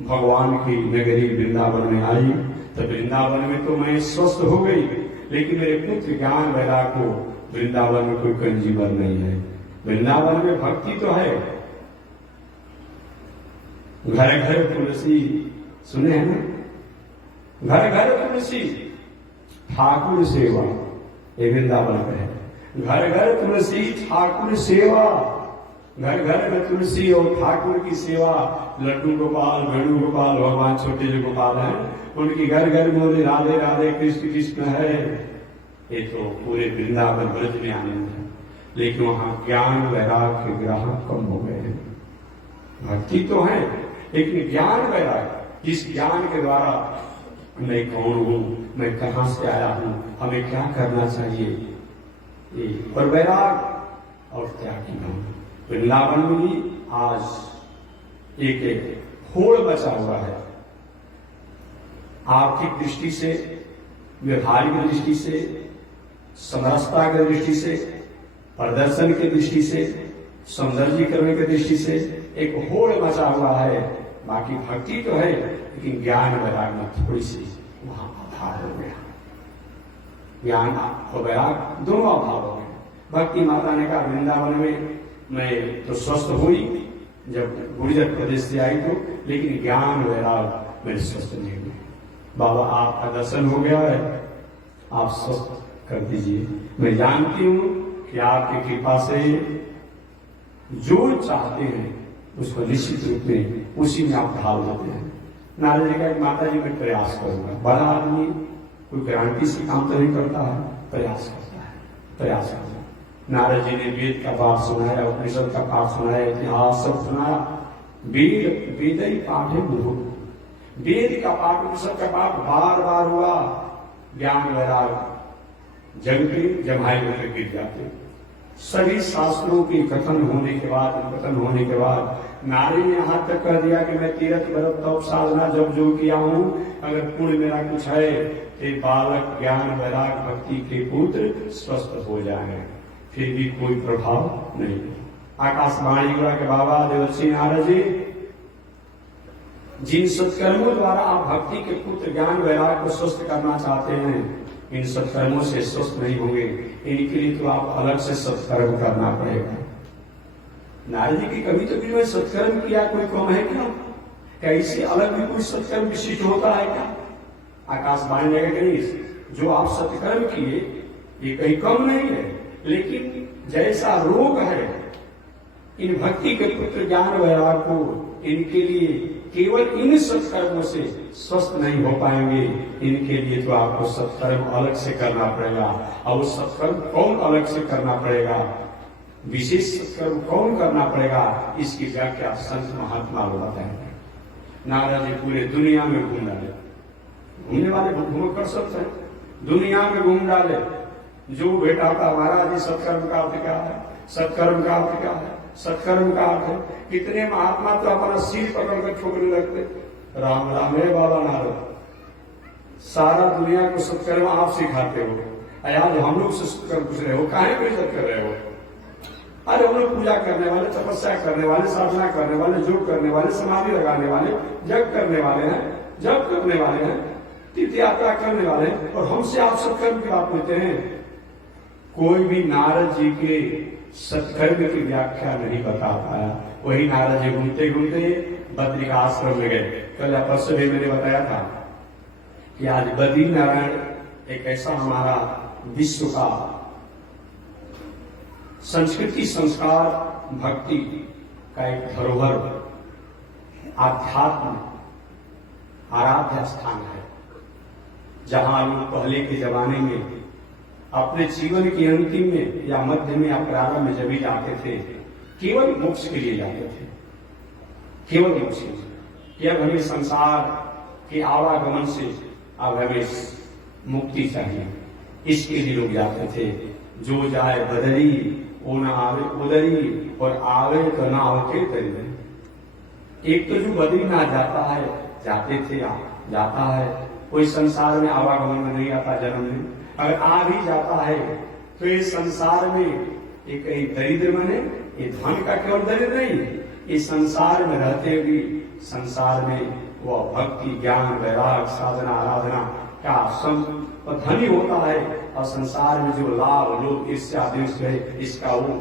भगवान की नगरी वृंदावन में आई, तो वृंदावन में तो मैं स्वस्थ हो गई, लेकिन मेरे पुत्र ज्ञान वैराग्य को वृंदावन में कोई कंजीवर नहीं है। वृंदावन में भक्ति तो है, घर घर तुलसी, सुने हैं ना, घर घर तुलसी ठाकुर सेवा, ये वृंदावन में है। घर घर तुलसी ठाकुर सेवा, घर घर में तुलसी और ठाकुर की सेवा। लड्डू गोपाल, वेणु गोपाल, भगवान छोटे जो गोपाल हैं, उनकी घर घर में बोले राधे राधे कृष्ण कृष्ण है। ये तो पूरे वृंदावन ब्रज में आनंद है, लेकिन वहां ज्ञान वैराग्य के ग्राहक कम हो गए हैं। भक्ति तो है, लेकिन ज्ञान वैराग्य, जिस ज्ञान के द्वारा मैं कौन हूं, मैं कहां से आया हूं, हमें क्या करना चाहिए, और वैराग और त्याग की भावना। वृंदावन में भी आज एक होड़ बचा हुआ है। आर्थिक दृष्टि से, व्यवहारिक दृष्टि से, समरसता की दृष्टि से, प्रदर्शन की दृष्टि से, सौंदर्यीकरण की दृष्टि से एक होड़ मचा हुआ है। बाकी भक्ति तो है, लेकिन ज्ञान वैराग में थोड़ी सी वहां अभाव हो गया। ज्ञान और वैराग दोनों अभाव हो गए। भक्ति माता ने कहा वृंदावन में मैं तो स्वस्थ हुई, जब गुर्जर प्रदेश से आई तो, लेकिन ज्ञान वैराग मेरे स्वस्थ नहीं हुए। बाबा आपका दर्शन हो गया है, आप स्वस्थ कर दीजिए। मैं जानती हूं कि आपकी कृपा से जो चाहते हैं उसको निश्चित रूप में उसी में आप ढाल देते हैं। नारद जी का माता जी मैं प्रयास करूंगा। बड़ा आदमी कोई गारंटी से काम तो नहीं करता है, प्रयास करता है, प्रयास करता है। नारद जी ने वेद का पाठ सुनाया, उपनिषद का पाठ सुनाया, इतिहास सब सुनाया। वेद ही पाठ है गुरु। वेद का पाठ, उपनिषद का पाठ बार बार हुआ। ज्ञान वैराग जग के जमाए में गिर जाते। सभी शास्त्रों के कथन होने के बाद नारी ने यहां तक कह दिया कि मैं तीरथ व्रत तप साधना जब जो किया हूं, अगर पुण्य मेरा कुछ है तो बालक ज्ञान वैराग भक्ति के पुत्र स्वस्थ हो जाए, फिर भी कोई प्रभाव नहीं। आकाशवाणी हुआ कि बाबा देवर्षि नारद जी, जिन सत्कर्मों द्वारा आप भक्ति के पुत्र ज्ञान वैराग को स्वस्थ करना चाहते हैं, इन सत्कर्मों से स्वस्थ नहीं होंगे। इनके लिए तो आप अलग से सत्कर्म करना पड़ेगा। नारद जी की कभी तो भी सत्कर्म किया कोई कम है क्या? क्या इससे अलग भी कोई सत्कर्म विशिष्ट होता है क्या? आकाशवाणी जगह के नहीं, जो आप सत्कर्म किए ये कहीं कम नहीं है, लेकिन जैसा रोग है इन भक्ति के पुत्र ज्ञान वैराग को, इनके लिए केवल इन सत्कर्मों से स्वस्थ नहीं हो पाएंगे। इनके लिए तो आपको सत्कर्म अलग से करना पड़ेगा। और वो सत्कर्म कौन अलग से करना पड़ेगा, विशेष सत्कर्म कौन करना पड़ेगा, इसकी व्याख्या संत महात्मा बताएंगे। नारद जी पूरे दुनिया में घूम डाले, घूमने वाले घूम कर सकते हैं, दुनिया में घूम डाले। जो बेटा था महाराज जी, सत्कर्म का अर्थ क्या है, सत्कर्म का अर्थ क्या है, सत्कर्म का अर्थ है। कितने महात्मा तो अपना सिर पकड़कर ठोकने लगते, राम राम है बाबा नारद, सारा दुनिया को सत्कर्म आप सिखाते हो, आज हम लोग से सत्कर्म पूछ रहे हो, काहे बेइज्जत कर रहे हो? अरे हम लोग पूजा करने वाले, तपस्या करने वाले, साधना करने वाले, योग करने वाले, समाधि लगाने वाले, जप करने वाले हैं, जप करने वाले हैं, तीर्थ यात्रा करने वाले हैं, और हमसे आप सत्कर्म की बात पूछते हैं। कोई भी नारद जी के सत्कर्म की व्याख्या नहीं बता पाया। वही नारद जी घूमते घूमते बद्री का आश्रम में गए। कल परसों भी मैंने बताया था कि आज बद्री नारायण एक ऐसा हमारा विश्व का संस्कृति, संस्कार, भक्ति का एक धरोहर, आध्यात्म आराध्य स्थान है, जहां लोग पहले के जमाने में अपने जीवन के अंतिम में या मध्य में या प्रारंभ में जब भी जाते थे, केवल मोक्ष के लिए जाते थे, केवल मोक्ष के लिए। अब हमें संसार के आवागमन से अब हमें मुक्ति चाहिए, इसके लिए लोग जाते थे। जो जाए बदरी वो न आवे उदरी, और आवे तो ना होके तरी। एक तो जो बद्रीनाथ जाता है, जाते थे जाता है, कोई संसार में आवागमन में नहीं आता जन्म में। अगर आ भी जाता है तो ये संसार में एक दरिद्र बने, ये धन का केवल दरिद्र नहीं, ये संसार में रहते भी संसार में वह भक्ति ज्ञान वैराग साधना आराधना का धनी होता है, और संसार में जो लाभ लोग इससे आदेश है इसका वो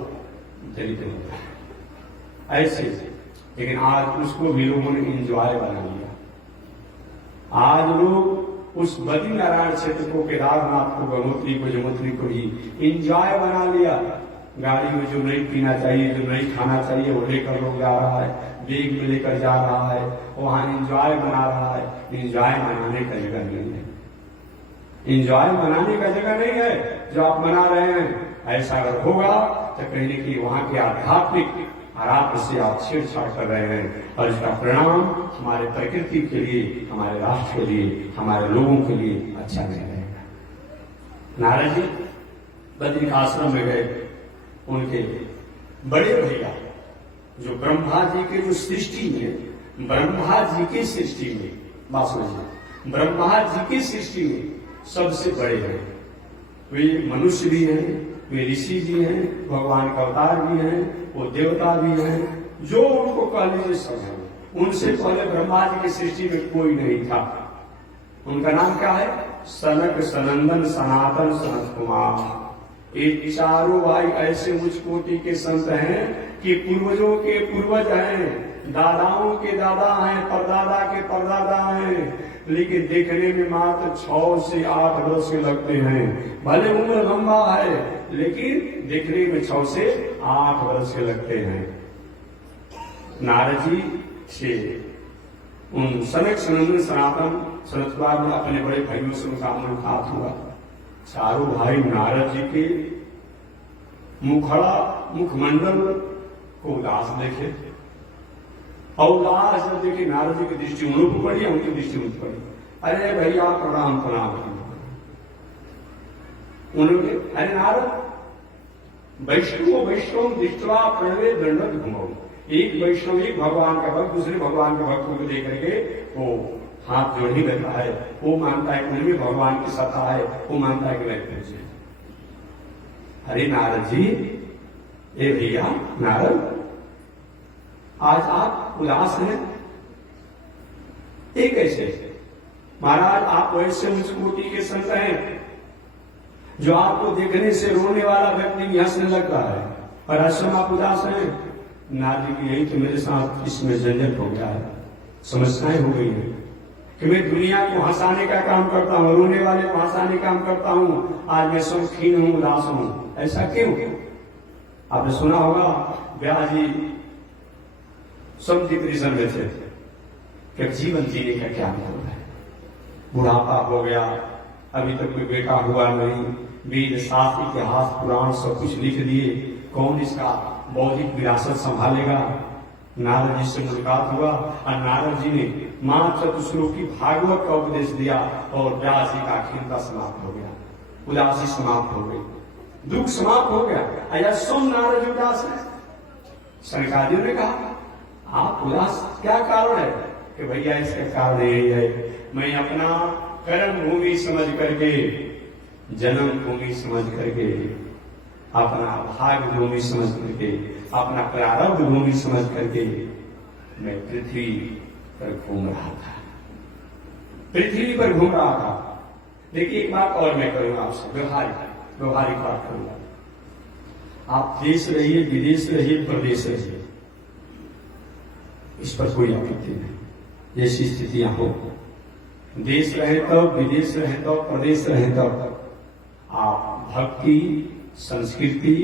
दरिद्र होता है ऐसे। लेकिन आज उसको भी लोगों ने इंजॉय बना लिया। आज लोग उस बद्री नारायण क्षेत्र को, केदारनाथ को, गंगोत्री को, यमुनोत्री को ही इंजॉय बना लिया। गाड़ी में जो नहीं पीना चाहिए, जो नहीं खाना चाहिए, वो लेकर लोग जा रहा है, बैग में लेकर जा रहा है, वहां इंजॉय बना रहा है। इंजॉय मनाने का जगह नहीं है, इंजॉय मनाने का जगह नहीं है जो आप मना रहे हैं। ऐसा अगर होगा तो कहीं न कहीं वहां के आध्यात्मिक आराध्य से आप छेड़छाड़ कर रहे हैं, और इसका परिणाम हमारे प्रकृति के लिए, हमारे राष्ट्र के लिए, हमारे लोगों के लिए अच्छा नहीं रहेगा। नारद जी बद्री आश्रम में गए, उनके बड़े भैया जो ब्रह्मा जी के जो सृष्टि में, ब्रह्मा जी की सृष्टि में, बात समझिए, ब्रह्मा जी की सृष्टि में सबसे बड़े हैं। वे मनुष्य भी हैं, वे ऋषि भी हैं, भगवान का अवतार भी हैं, वो देवता भी हैं, जो उनको कह लीजिए सब है। उनसे पहले ब्रह्मा जी की सृष्टि में कोई नहीं था। उनका नाम क्या है? सनक सनंदन सनातन सनत कुमार। ये चारों भाई ऐसे उच्च कोटि के संत हैं कि पूर्वजों के पूर्वज हैं, दादाओं के दादा हैं, परदादा के परदादा हैं, लेकिन देखने में मात्र 6 से 8 वर्ष के लगते हैं। भले उम्र लंबा है, लेकिन देखने में 6 से 8 वर्ष के लगते हैं। नारद जी से उन सनक सनंदन सनातन सनतकुमार ने अपने बड़े भाइयों से उनका मुलाकात हुआ। चारों भाई नारद जी के मुखमंडल को उदास देखे, और उदास जब देखे नारद जी की दृष्टि उन लोगों को पड़ी, उनकी दृष्टि उन पड़ी। अरे भैया प्रणाम प्रणाम। उन्होंने अरे नारद वैष्णव दृष्टवा प्रणवे दंडक घुमाओ। एक वैष्णव एक भगवान का भक्त दूसरे भगवान के भक्तों को देख करके वो हाथ जोड़ ही रहता है। वो मानता है कि में भगवान की सत्ता है, वो मानता है कि मैं पूजे। अरे नारद जी, ए भैया नारद, आज आप उदास हैं, ये कैसे? महाराज आप वैसे उस कोटि के संत हैं जो आपको देखने से रोने वाला व्यक्ति भी हंसने लगता है, और ऐसे आप उदास हैं। नारद जी यही तो मेरे साथ इसमें झंझट हो गया है, समस्याएं हो गई है कि मैं दुनिया को हंसाने का काम करता हूँ, रोने वाले को हंसाने का काम करता हूँ, आज मैं सब खीन हूँ, उदास हूँ। ऐसा क्यों? आपने सुना होगा व्यास जी सब डिप्रेशन में थे कि जीवन जीने का क्या मतलब है, बुढ़ापा हो गया, अभी तक कोई बेटा हुआ नहीं, वेद शास्त्र इतिहास पुराण सब कुछ लिख दिए, कौन इसका बौद्धिक विरासत संभालेगा। नारद जी से मुलाकात हुआ और नारद जी ने मां चतुश्लोकी भागवत का उपदेश दिया और व्यास जी का खिलता समाप्त हो गया, उदासी समाप्त हो गई, दुख समाप्त हो गया। अया सुन नारद जी उदास है। शनकादियों ने कहा आप उदास क्या कारण है? कि भैया इसका कारण यही है, मैं अपना कर्म भूमि समझ करके, जन्म भूमि समझ करके, अपना भाग भूमि समझ करके, अपना प्रारब्ध भूमि समझ करके मैं पृथ्वी पर घूम रहा था, पृथ्वी पर घूम रहा था। देखिए एक बात और मैं करूंगा आपसे, व्यवहारिक बात करूंगा। आप देश रहिए, विदेश रहिए, प्रदेश रहिए, इस पर कोई आपत्ति नहीं, जैसी स्थितियां हो, देश रहे तो, विदेश रहे तो, प्रदेश रहे तो, आप भक्ति, संस्कृति,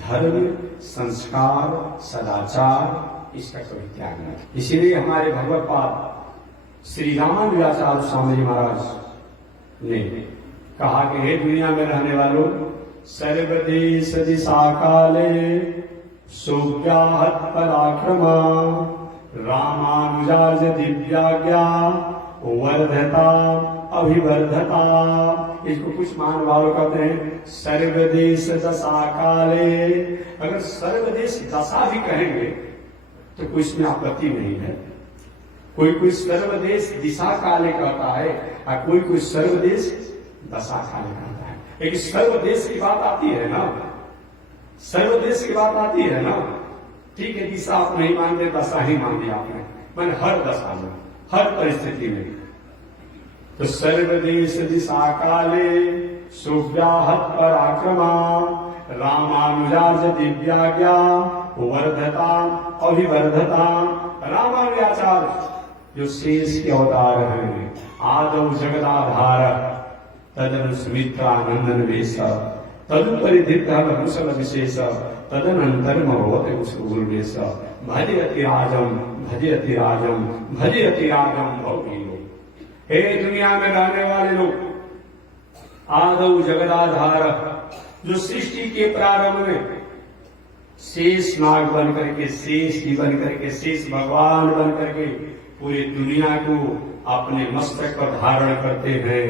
धर्म, संस्कार, सदाचार, इसका कभी त्याग न करें। इसीलिए हमारे भगवत पाद श्री रामानुजाचार्य स्वामी जी महाराज ने कहा कि हे दुनिया में रहने वालों, सर्वदेश दिशा काले सोव्याहत पराक्रमा रामानुजाज दिव्याज्ञा वर्धता अभिवर्धता। इसको कुछ महानुभाव कहते हैं सर्वदेश दशा काले। अगर सर्वदेश दशा भी कहेंगे तो कोई इसमें आपत्ति नहीं है। कोई सर्वदेश दिशा काले कहता है और कोई सर्वदेश दशा काले कहता है। लेकिन सर्वदेश की बात आती है ना, सर्वदेश की बात आती है ना, ठीक है, दिशा आप नहीं मानते, दशा ही मान दिया आपने, मैंने हर दशा में, हर परिस्थिति में। तो सर्वदेश दिशा काले सुव्याहत पराक्रमा रामानुजाज दिव्याज्ञा वर्धता अभिवर्धता। रामानुजाचार्य जो शेष के अवतार हैं, आदौ जगदाधार तदनु सुमित्रानंदन वेश तदुपरि कुशल विशेष तदनंतर गुरुवेश भजयति राजम भजयति राजम भजयति राजम भौगीलो। हे दुनिया में रहने वाले लोग, आदौ जगदाधार जो सृष्टि के प्रारंभ में शेष नाग बन करके, शेष जी बन करके, शेष भगवान बन करके पूरी दुनिया को अपने मस्तक पर धारण करते हैं।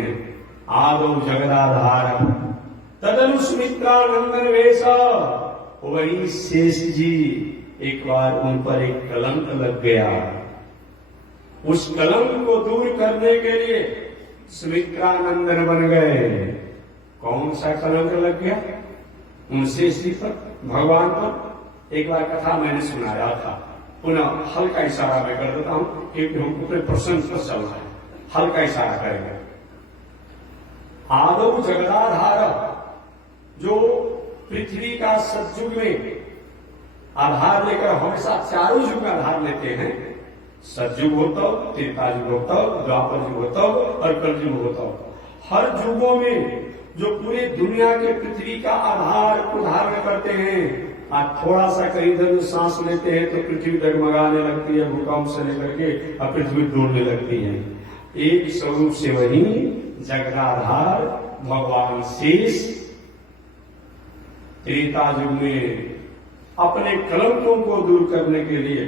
आदौ जगदाधार तदनु सुमित्रानंदन वेश। वही शेष जी एक बार उन पर एक कलंक लग गया, उस कलंक को दूर करने के लिए सुमित्रानंदन बन गए। कौन सा कलंक लग गया? उन शेष जी पर, भगवान पर। एक बार कथा मैंने सुनाया था, पुनः हल्का इशारा मैं कर देता हूं क्योंकि हमको अपने प्रसंग पर चल रहा है, हल्का इशारा करेंगे। आदौ जगदाधार जो पृथ्वी का सतयुग में आधार लेकर हमेशा चारों युग में आधार लेते हैं। सतयुग होता, त्रेता युग होता, द्वापर युग होता और कलयुग होता। हर युगों में जो पूरे दुनिया के पृथ्वी का आधार को धारण करते हैं, आज थोड़ा सा कहीं इधर सांस लेते हैं तो पृथ्वी डगमगाने लगती है, भूकंप से लेकर के और पृथ्वी डूबने लगती है। एक स्वरूप से वही जगदाधार भगवान शेष त्रेता युग में अपने कलंकों को दूर करने के लिए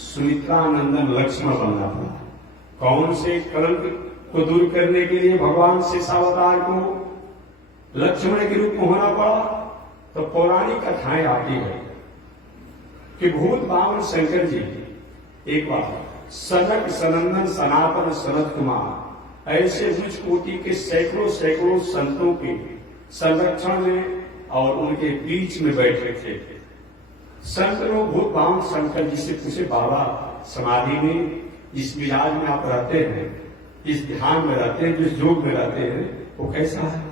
सुमित्रा नंदन लक्ष्मण बनना पड़ा। कौन से कलंक को दूर करने के लिए भगवान शेषावतार को लक्ष्मण के रूप में होना पड़ा? तो पौराणिक कथाएं आती है कि भूत बामन शंकर जी एक बार सनक सनंदन सनातन सनत कुमार ऐसे उच्च कोटि के सैकड़ों सैकड़ों संतों के संरक्षण में और उनके बीच में बैठे थे। संत लोग भूत बामन शंकर जी से पूछे, बाबा समाधि में जिस विराज में आप रहते हैं, इस ध्यान में रहते हैं, जिस योग में रहते हैं, वो कैसा है?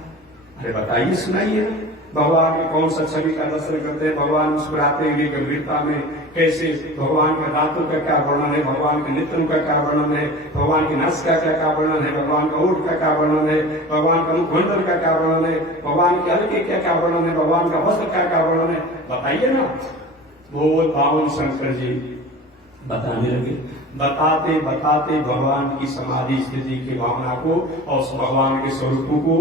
अरे बताइए, सुनाइए ना। भगवान के कौन सा छवि का दर्शन करते हैं, भगवान मुस्कुराते हुए गंभीरता में कैसे, भगवान के दांतों का क्या वर्णन है, भगवान के नेत्रों का क्या वर्णन है, भगवान के नस का क्या क्या वर्णन है, भगवान का ओठ का क्या वर्णन है, भगवान का मुखमंडल का क्या वर्णन है, भगवान के हल्के क्या क्या वर्णन है, भगवान का वस्त्र का क्या वर्णन है, बताइए ना। वो बावन शंकर जी बताने लगे। बताते बताते भगवान की समाधि स्थिति की भावना को और उस भगवान के स्वरूपों को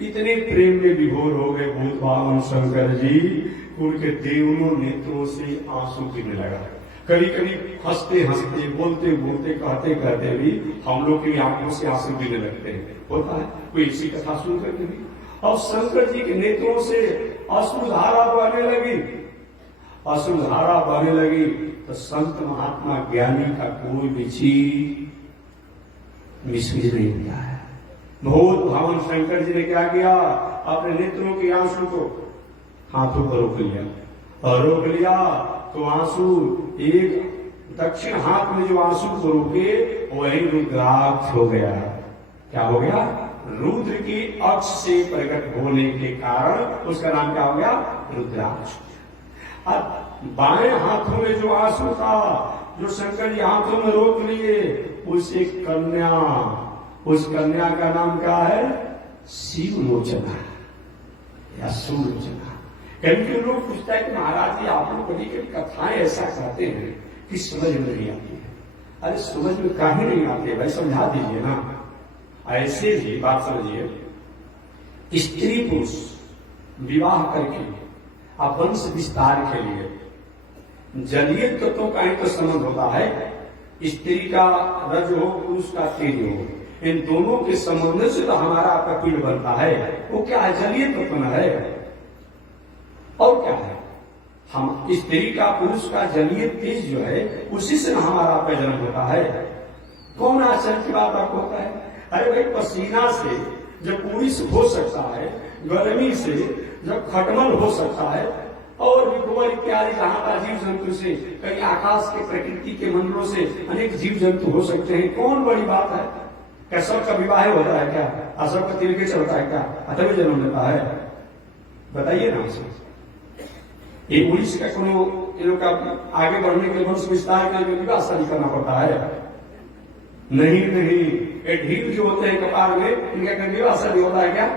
इतने प्रेम में विभोर हो गए भूत बामन शंकर जी, उनके देवनों नेत्रों से आंसू गिरने लगा। कभी कभी हंसते हंसते, बोलते बोलते, कहते कहते भी हम लोग की आंखों से आंसू गिरने लगते हैं। होता है कोई इसी कथा सुन करके भी। और शंकर जी के नेत्रों से अश्रुधारा बहने लगी। अश्रुधारा बहने लगी तो संत महात्मा ज्ञानी का कोई भी चीज मिसमिस नहीं होता है। भूत बामन शंकर जी ने क्या किया? अपने नेत्रों के आंसू को हाथों पर रोक लिया, और रोक लिया तो आंसू एक दक्षिण हाथ में जो आंसू को रोके वही रुद्राक्ष हो गया। क्या हो गया? रुद्र की अक्ष से प्रकट होने के कारण उसका नाम क्या हो गया? रुद्राक्ष। अब बाएं हाथों में जो आंसू था, जो शंकर जी हाथों में रोक लिए, उसे कन्या, उस कन्या का नाम क्या है? शिवलोचना या सुलोचना। कभी लोग पूछता है कि महाराज जी आप लोग कभी कभी कथाएं ऐसा कहते हैं कि समझ में नहीं आती है। अरे समझ में काहे नहीं आती है भाई, समझा दीजिए ना। ऐसे ही बात समझिए, स्त्री पुरुष विवाह करके अब वंश विस्तार के लिए जलीय तत्वों का ही तो संबंध होता है। स्त्री का रज हो, पुरुष का तेज हो, इन दोनों के संबंध से तो हमारा आपका पीढ़ बनता है। वो क्या है? जलीय तत्व न है और क्या है? हम स्त्री का, पुरुष का जलीय तेज जो है, उसी से हमारा आपका जन्म होता है। कौन आश्चर्य की बात आपको होता है? अरे भाई, पसीना से जब पुरुष हो सकता है, गर्मी से जब खटमल हो सकता है, और भी गोबर इत्यादि जहां का जीव जंतु से, कहीं आकाश के प्रकृति के मंडलों से अनेक जीव जंतु हो सकते हैं। कौन बड़ी बात है? क्या सबका विवाह होता है क्या? सबका तिलके चलता है क्या? अतः जन्म लेता है? बताइए ना उसे। ये पुलिस का कोनो इन लोग का आगे बढ़ने के वंश विस्तार के लिए विवाह शादी करना पड़ता है? नहीं नहीं, ये ढील जो होते हैं कपार में, इनका कहीं विवाह शादी होता है क्या?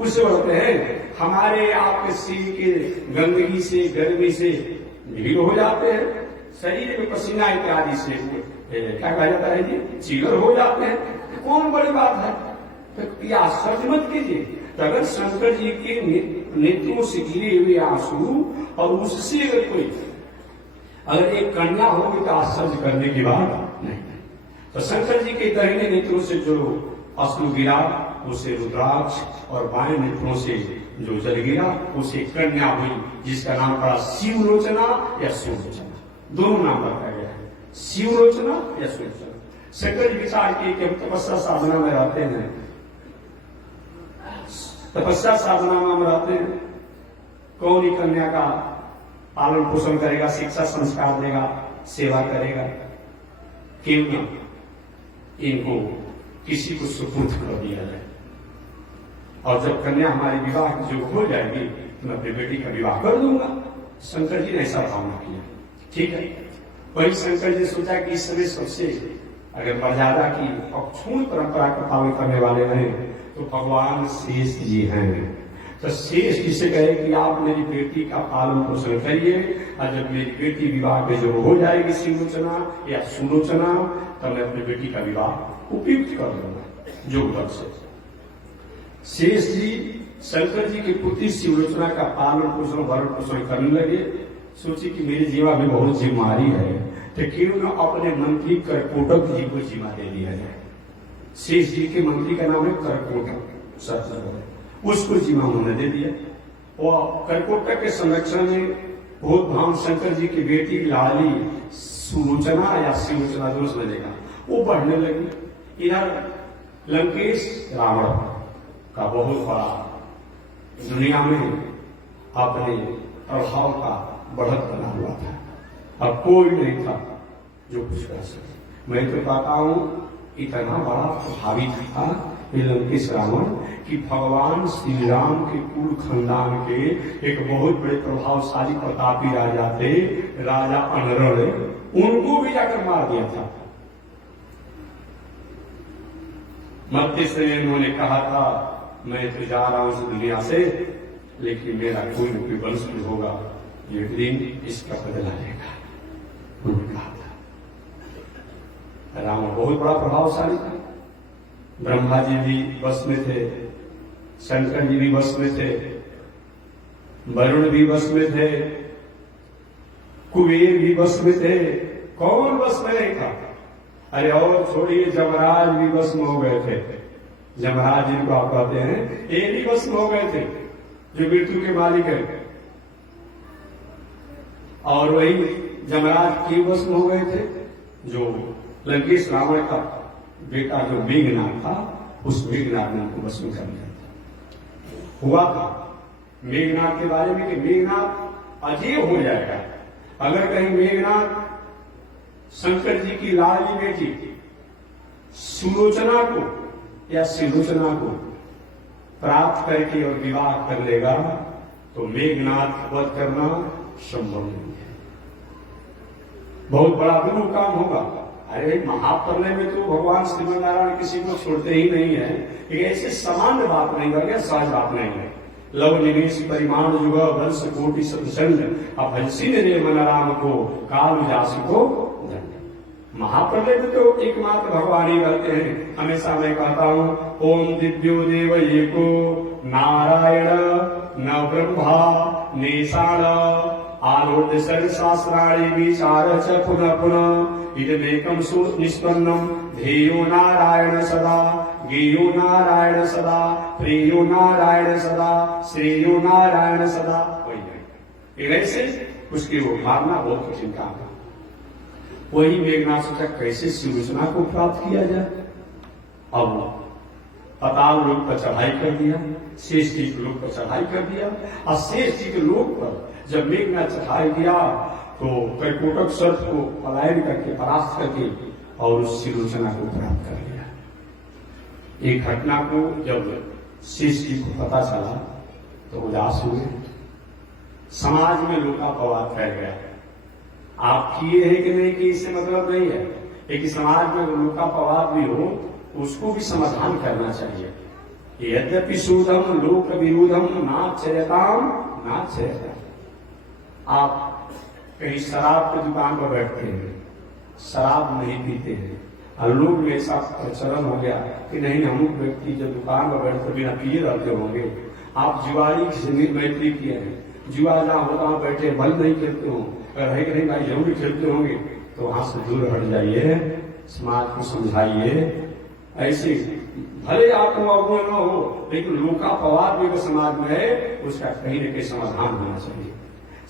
उससे बढ़ते हैं। हमारे आपके शरीर के गंदगी से, गर्मी से ढील हो जाते हैं, शरीर में पसीना इत्यादि से क्या कहा जाता है जी, चीगर हो जाते हैं। कौन बड़ी बात है? तो ये आश्चर्य मत कीजिए। तो अगर शंकर जी के नेत्रों से गिरे हुए आंसू और उससे अगर कोई, अगर एक कन्या होगी तो आश्चर्य करने की बात नहीं। तो शंकर जी के दाहिने नेत्रों से जो अश्रु गिरा उसे रुद्राक्ष, और बाएं नेत्रों से जो जल गिरा उसे कन्या हुई, जिसका नाम पड़ा शिवलोचना या सुलोचना। दोनों नाम रखा गया है, शिवलोचना या सुलोचना। शंकर जी विचार किए कि हम तपस्या साधना में रहते हैं, तपस्या साधना में रहते हैं, कौन ही कन्या का पालन पोषण करेगा, शिक्षा संस्कार देगा, सेवा करेगा? क्यों न इनको किसी को सुपुर्द कर दिया जाए। और जब कन्या हमारी विवाह जो हो जाएगी तो मैं अपनी बेटी का विवाह कर दूंगा। शंकर जी ने ऐसा भावना किया। ठीक है, वही शंकर जी ने सोचा कि इस समय सबसे अगर मर्यादा की अक्षुण परंपरा का पालन करने वाले हैं तो भगवान शेष जी हैं। तो शेष जी से कहे कि आप मेरी बेटी का पालन पोषण करिए, और जब मेरी बेटी विवाह में जो हो जाएगी शिवलोचना या सुलोचना, तब मैं अपनी बेटी का विवाह उपयुक्त कर दूंगा जो बल से। शेष जी शंकर जी की पुत्री शिवलोचना का पालन पोषण भरण पोषण करने लगे। सोची कि मेरे जीवा में बहुत जिम्मेदारी है, तो क्यों न अपने मंत्री करकोटक जी को जिम्मा दे दिया जाए। शेष जी के मंत्री का नाम है करकोटक, सत्य उसको जिम्मा उन्होंने दे दिया। और करकोटक के संरक्षण में बहुत भाव शंकर जी की बेटी लाली सुलोचना या शिवलोचना दोनों समझेगा वो बढ़ने लगी। इधर लंकेश रावण का बहुत बड़ा दुनिया में अपने प्रभाव का बढ़त बना हुआ था। अब कोई नहीं था जो कुछ कर सके। मैं तो कहता हूं इतना बड़ा प्रभावी था ये लंकेश रावण कि भगवान श्री राम के कुल खानदान के एक बहुत बड़े प्रभावशाली प्रतापी राजा थे, राजा अनरण, उनको भी जाकर मार दिया था। मध्य से उन्होंने कहा था मैं तो जा रहा हूं इस दुनिया से, लेकिन मेरा कोई न कोई वंश होगा एक दिन इसका बदला लेगा, उन्होंने कहा था। रावण बहुत बड़ा प्रभावशाली था। ब्रह्मा जी भी वश में थे, शंकर जी भी वश में थे, वरुण भी वश में थे, कुबेर भी वश में थे। कौन वश में नहीं था? अरे और छोड़िए, जमराज भी वश में हो गए थे। जमराज जिनको आप कहते हैं ये भी वश में हो गए थे, जो मृत्यु के मालिक है। और वही जमराज के वश में हो गए थे जो लंकेश रावण का बेटा जो मेघनाथ था, उस मेघनाथ ने उनको वश में कर लिया था। हुआ था मेघनाथ के बारे में कि मेघनाथ अजय हो जाएगा अगर कहीं मेघनाथ शंकर जी की लाडली बेटी सुलोचना को या शिवलोचना को प्राप्त करके और विवाह कर लेगा तो मेघनाथ वध करना संभव नहीं है, बहुत बड़ा दुर्ग काम होगा। अरे महाप्रलय में तो भगवान श्रीमन नारायण किसी को छोड़ते ही नहीं है। एक ऐसे सामान्य बात नहीं कर गया, सहज बात नहीं है। लव निवेश परिमाण युग वंश कोटि सतचंड अभंसी ने मन राम को काल जासी को दंड। महाप्रलय में तो एकमात्र भगवान ही रहते हैं। हमेशा मैं कहता हूं ओम दिव्यो देव एको नारायण न ब्रह्मा नेषाण आलोड्य सर्व शास्त्राणि विचार च पुनः पुनः इदमेकं सो निष्पन्नम ध्येयो नारायण सदा गेयो नारायण सदा प्रियो नारायण सदा श्रेयो नारायण सदा। वही ऐसे उसकी वो मारना बहुत कठिन काम है। वही मेघनाथ सोचा कैसे शिवलोचना को प्राप्त किया जाए। अब पाताल लोक पर चढ़ाई कर दिया, शेष जी के लोक पर चढ़ाई कर दिया, और शेष जी के लोक पर जब मेघनाथ चढ़ाई दिया तो करकोटक सर्प को पलायन करके परास्त करके और उस शिवलोचना को प्राप्त कर लिया। एक घटना को जब शेष जी को पता चला तो उदास हुए। समाज में लोकापवाद फैल गया। आप किए हैं कि नहीं कि इससे मतलब नहीं है, लेकिन समाज में लोकापवाद भी हो उसको भी समाधान करना चाहिए। यद्यपि शूदम लोक विरोधम नाचयताम नाचयता। आप कहीं शराब की दुकान पर बैठते हैं, शराब नहीं पीते हैं, और लोग में ऐसा प्रचलन हो गया कि नहीं अमुक व्यक्ति जब दुकान पर बैठकर बिना पिए रहते होंगे। आप जुआरी से मैत्री किए हैं, जुआ जहां होता वहां बैठे बल नहीं खेलते हो, अगर है कि नहीं भाई जरूर खेलते होंगे तो वहां से दूर हट जाइए, समाज को समझाइए। ऐसे भले आपको अगुण न हो, लेकिन लोकापवाद भी समाज में है, उसका कहीं न कहीं समाधान होना चाहिए।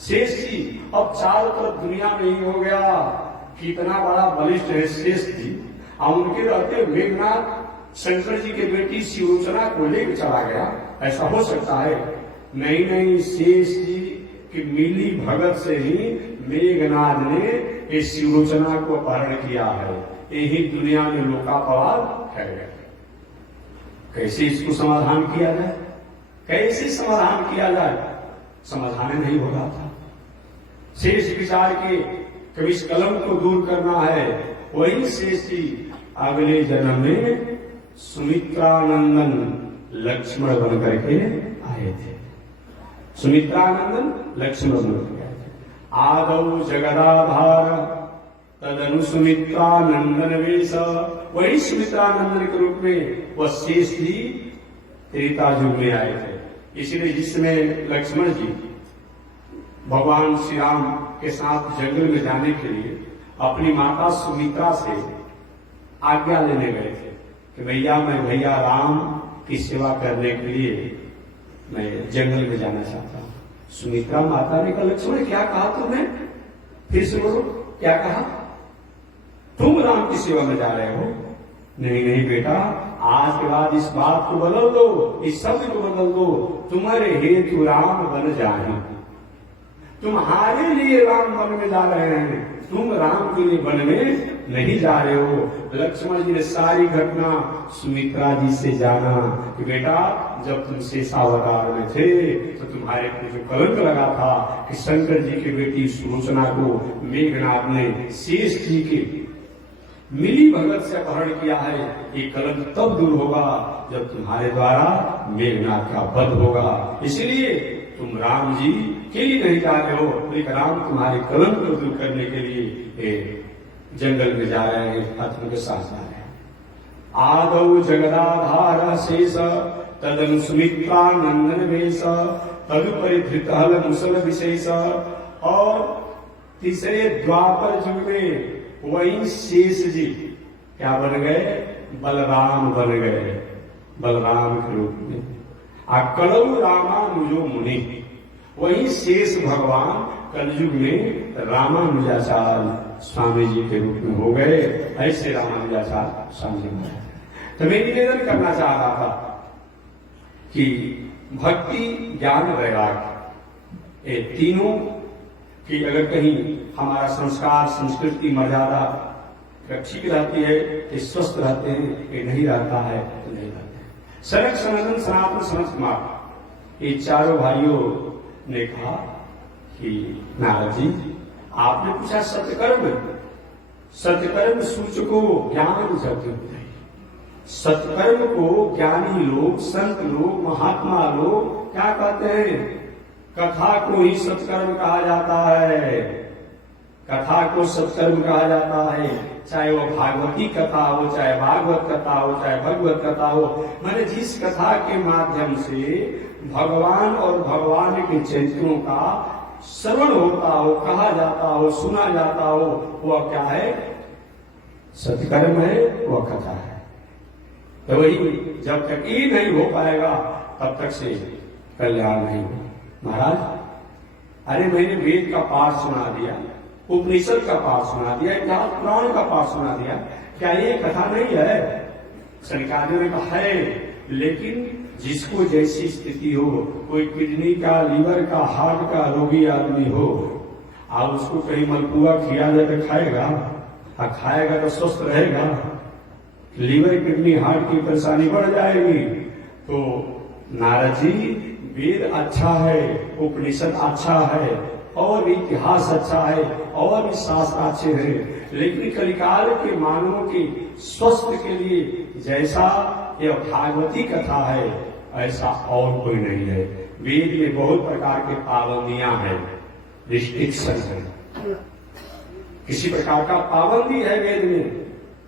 शेष जी अब चारों तरफ दुनिया में ही हो गया, कितना बड़ा बलिष्ठ है शेष जी। और उनके रहते मेघनाथ शंकर जी के बेटी शिवलोचना को लेकर चला गया। ऐसा हो सकता है? नहीं, शेष जी की मिली भगत से ही मेघनाथ ने इस शिवलोचना को अपहरण किया है। यही दुनिया में लोकापवाद है। कैसे इसको समाधान किया जाए? कैसे समाधान किया जाए? समाधान नहीं हो रहा था। शेष विचार के कभी इस कलम को दूर करना है, वही शेष जी अगले जन्म में सुमित्रानंदन लक्ष्मण बन करके आए थे। सुमित्रानंदन लक्ष्मण बन करके आए थे। आदौ जगदाधार तदनु सुमित्रानंदन वेश, वही सुमित्रानंदन के रूप में वह शेष जी त्रेता युग में आए थे। इसलिए जिसमें लक्ष्मण जी भगवान श्री राम के साथ जंगल में जाने के लिए अपनी माता सुमित्रा से आज्ञा लेने गए थे कि भैया राम की सेवा करने के लिए मैं जंगल में जाना चाहता हूं। सुमित्रा माता ने कहा, लक्ष्मण क्या कहा तुमने? फिर से बोलो, क्या कहा? तुम राम की सेवा में जा रहे हो? नहीं बेटा, आज के बाद इस बात को बदल दो, इस शब्द को बदल दो, तुम्हारे हेतु राम बन जाए। तुम्हारे लिए राम वन में जा रहे हैं, तुम राम के लिए वन में नहीं जा रहे हो। लक्ष्मण जी ने सारी घटना सुमित्रा जी से जाना कि बेटा जब तुम शेषावतार में थे तो तुम्हारे को जो कलंक लगा था कि शंकर जी की बेटी सुलोचना को मेघनाथ ने शेष जी के मिली भगत से अपहरण किया है, ये कलंक तब दूर होगा जब तुम्हारे द्वारा मेघनाथ का वध होगा। इसलिए तुम राम जी के लिए नहीं जा रहे हो, लेकिन राम तुम्हारे कलंक को दूर करने के लिए जंगल में जा रहे हैं, हाथों के साथ जा रहे हैं। आदौ जगदाधार शेष तदनु सुमित्रानंदन वेश तदुपरिधृत मुसल विशेष, और तीसरे द्वापर युग में वही शेष जी क्या बन गए? बलराम बन गए, बलराम के रूप में। कलौ रामानुजो मुनि, वही शेष भगवान कलयुग में रामानुजाचार्य स्वामी जी के रूप में हो गए। ऐसे रामानुजाचार्य स्वामी जी महाराज। तो मैं निवेदन करना चाह रहा था कि भक्ति, ज्ञान, वैराग्य, ये तीनों की अगर कहीं हमारा संस्कार, संस्कृति, मर्यादा ठीक रहती है तो स्वस्थ रहते हैं, ये नहीं रहता है तो नहीं रहते हैं। सरक सनातन सनातन सनत कुमार, ये चारों भाइयों ने कहा कि नारद जी आपने पूछा सत्यकर्म सूचको ज्ञान जगत। सत्कर्म को ज्ञानी लोग, संत लोग, महात्मा लोग क्या कहते हैं? कथा को ही सत्कर्म कहा जाता है, कथा को सत्कर्म कहा जाता है। चाहे वो भागवती कथा हो, चाहे भागवत कथा हो, चाहे भगवत कथा हो, मैंने जिस कथा के माध्यम से भगवान और भगवान के चरित्रों का श्रवण होता हो, कहा जाता हो, सुना जाता हो, वह क्या है? सत्कर्म है, वह कथा है। तो वही जब तक ये नहीं हो पाएगा तब तक से कल्याण नहीं हो। महाराज, अरे मैंने वेद का पाठ सुना दिया, उपनिषद का पाठ सुना दिया, इतिहास पुराण का पाठ सुना दिया, क्या ये कथा नहीं है? शनिकाचार्य ने कहा है, लेकिन जिसको जैसी स्थिति हो, कोई किडनी का, लीवर का, हार्ट का रोगी आदमी हो, आप उसको कहीं मलपुआ खिला दे तो खाएगा? खाएगा तो स्वस्थ रहेगा। लीवर, किडनी, हार्ट की परेशानी बढ़ जाएगी। तो नारद जी, वेद अच्छा है, उपनिषद अच्छा है, और इतिहास अच्छा है, और भी शास्त्र अच्छे हैं, लेकिन कलिकाल के मानवों के स्वस्थ के लिए जैसा यह भागवती कथा है ऐसा और कोई नहीं है। वेद में बहुत प्रकार के पाबंदियां हैं, रिस्ट्रिक्शन है, किसी प्रकार का पाबंदी है वेद में।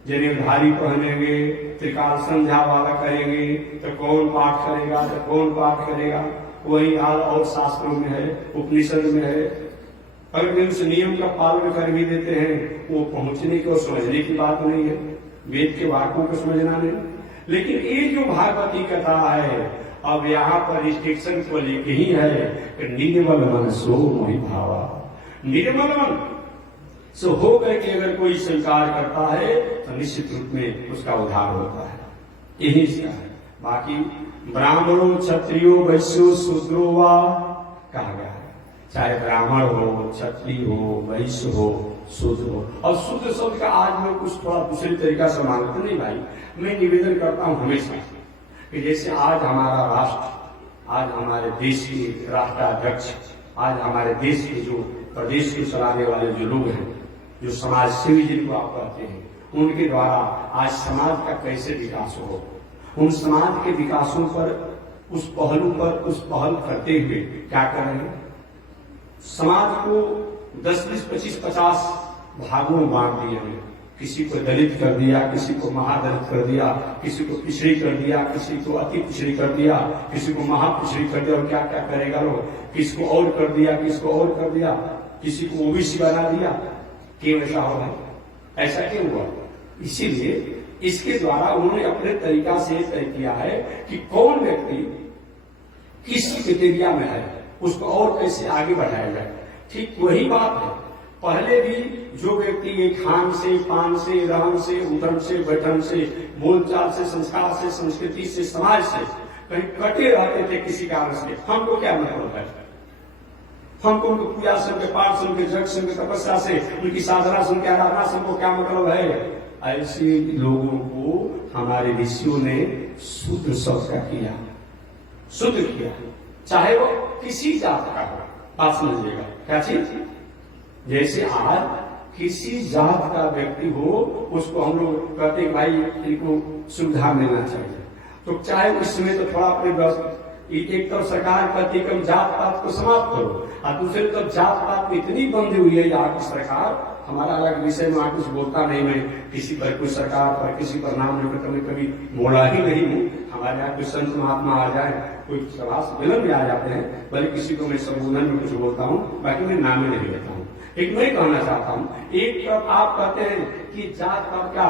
जनेधारी पहनेंगे, त्रिकाल संध्या वाला करेंगे तो कौन पाठ करेगा, तो कौन पाठ करेगा, वही हाल और शास्त्रों में है, उपनिषद में है। अगर उस नियम का पालन कर भी देते हैं, वो पहुंचने की और समझने की बात नहीं है, वेद के वाक्यों को समझना नहीं। लेकिन ये जो भागवती कथा है, अब यहाँ पर रिस्ट्रिक्शन को लेके ही है कि निर्मल मन सो मोहि भावा। निर्मल मन सो हो करके अगर कोई स्वीकार करता है तो निश्चित रूप में उसका उद्धार होता है, यही इसका है। बाकी ब्राह्मणों, क्षत्रियो, वैश्यो, शूद्रो वा कहा गया है, चाहे ब्राह्मण हो, क्षत्रिय हो, वैश्य हो, शूद्र हो। और शूद्र शब्द का आज मैं कुछ थोड़ा दूसरी तरीका से मानते नहीं भाई। मैं निवेदन करता हूं हमेशा कि जैसे आज हमारा राष्ट्र आज हमारे देश के राष्ट्राध्यक्ष, आज हमारे देश के जो प्रदेश को चलाने वाले जो लोग हैं, जो समाज सेवी जिनको आप कहते हैं, उनके द्वारा आज समाज का कैसे विकास हो, उन समाज के विकासों पर, उस पहलू पर उस पहल करते हुए क्या कर रहे हैं, समाज को 10, 20, 25, 50 भागों में बांट दिए हैं। किसी को दलित कर दिया, किसी को महादलित कर दिया, किसी को पिछड़ी कर दिया, किसी को अति पिछड़ी कर दिया, किसी को महापिछड़ी कर दिया, और क्या क्या करेगा लोग, किसको और कर दिया, किसको और कर दिया, किसी को ओबीसी बना दिया। क्यों ऐसा हो है? ऐसा क्यों हुआ? इसीलिए इसके द्वारा उन्होंने अपने तरीका से तय किया है कि कौन व्यक्ति किस क्राइटेरिया में है, उसको और कैसे आगे बढ़ाया जाए। ठीक वही बात है, पहले भी जो व्यक्ति ये खान से, पान से, रहन से, उठन से, बैठन से, बोलचाल से, संस्कार से, संस्कृति से, समाज से कहीं कटे रहते थे किसी कारण से, हमको क्या मतलब है? हमको उनकी पूजा से, उनके पाठ से, उनके जग से, उनकी तपस्या से, उनकी साधना से, उनकी आराधना से हमको क्या मतलब है? ऐसे लोगों को हमारे ऋषियों ने शुद्ध शब्द का किया, शुद्ध किया, चाहे वो किसी जात का हो। बात समझिएगा, क्या चीज? जैसे आज किसी जात का व्यक्ति हो, उसको हम लोग कहते हैं भाई इनको सुविधा मिलना चाहिए, तो चाहे उस समय तो थोड़ा अपने एक तरफ सरकार कहती है जात पात को समाप्त करो, और दूसरी तरफ जात पात में इतनी बंधी हुई है यहाँ की सरकार। हमारा अलग विषय में कुछ बोलता नहीं, मैं किसी पर, कोई सरकार पर, किसी पर नाम लेकर कभी बोला ही नहीं हूँ। हमारे यहाँ कोई संत महात्मा आ जाए, कोई सभा सम्मेलन में आ जाते हैं, भले किसी को मैं संबोधन में कुछ बोलता हूँ, बाकी मैं नाम ही नहीं लेता हूँ। एक मैं कहना चाहता हूँ, एक तरफ आप कहते हैं कि जात पात का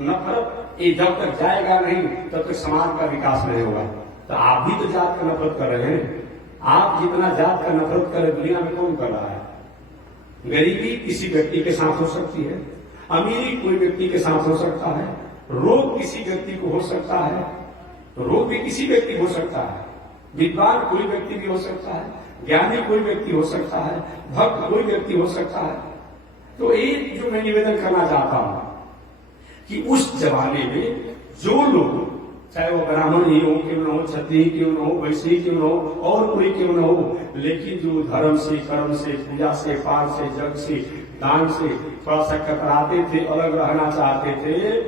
नफरत ये जब तक जाएगा नहीं तब तक समाज का विकास नहीं होगा। तो आप भी तो जात का नफरत कर रहे हैं। आप जितना जात का नफरत कर रहे दुनिया में कौन कर रहा है? गरीबी किसी व्यक्ति के साथ हो सकती है, अमीरी कोई व्यक्ति के साथ हो सकता है, रोग किसी व्यक्ति को हो सकता है, रोग भी किसी व्यक्ति हो सकता है, विद्वान कोई व्यक्ति भी हो सकता है, ज्ञानी कोई व्यक्ति हो सकता है, भक्त कोई व्यक्ति हो सकता है। तो एक जो मैं निवेदन करना चाहता हूं कि उस जमाने में जो लोग, चाहे वो ब्राह्मण ही हो, क्यों न हो, क्षत्रिय क्यों न हो, वैश्य क्यों न हो, और कोई क्यों न हो, लेकिन जो धर्म से, कर्म से, पूजा से, पाठ से, जग से, दान से थोड़ा सा कतराते थे, अलग रहना चाहते थे,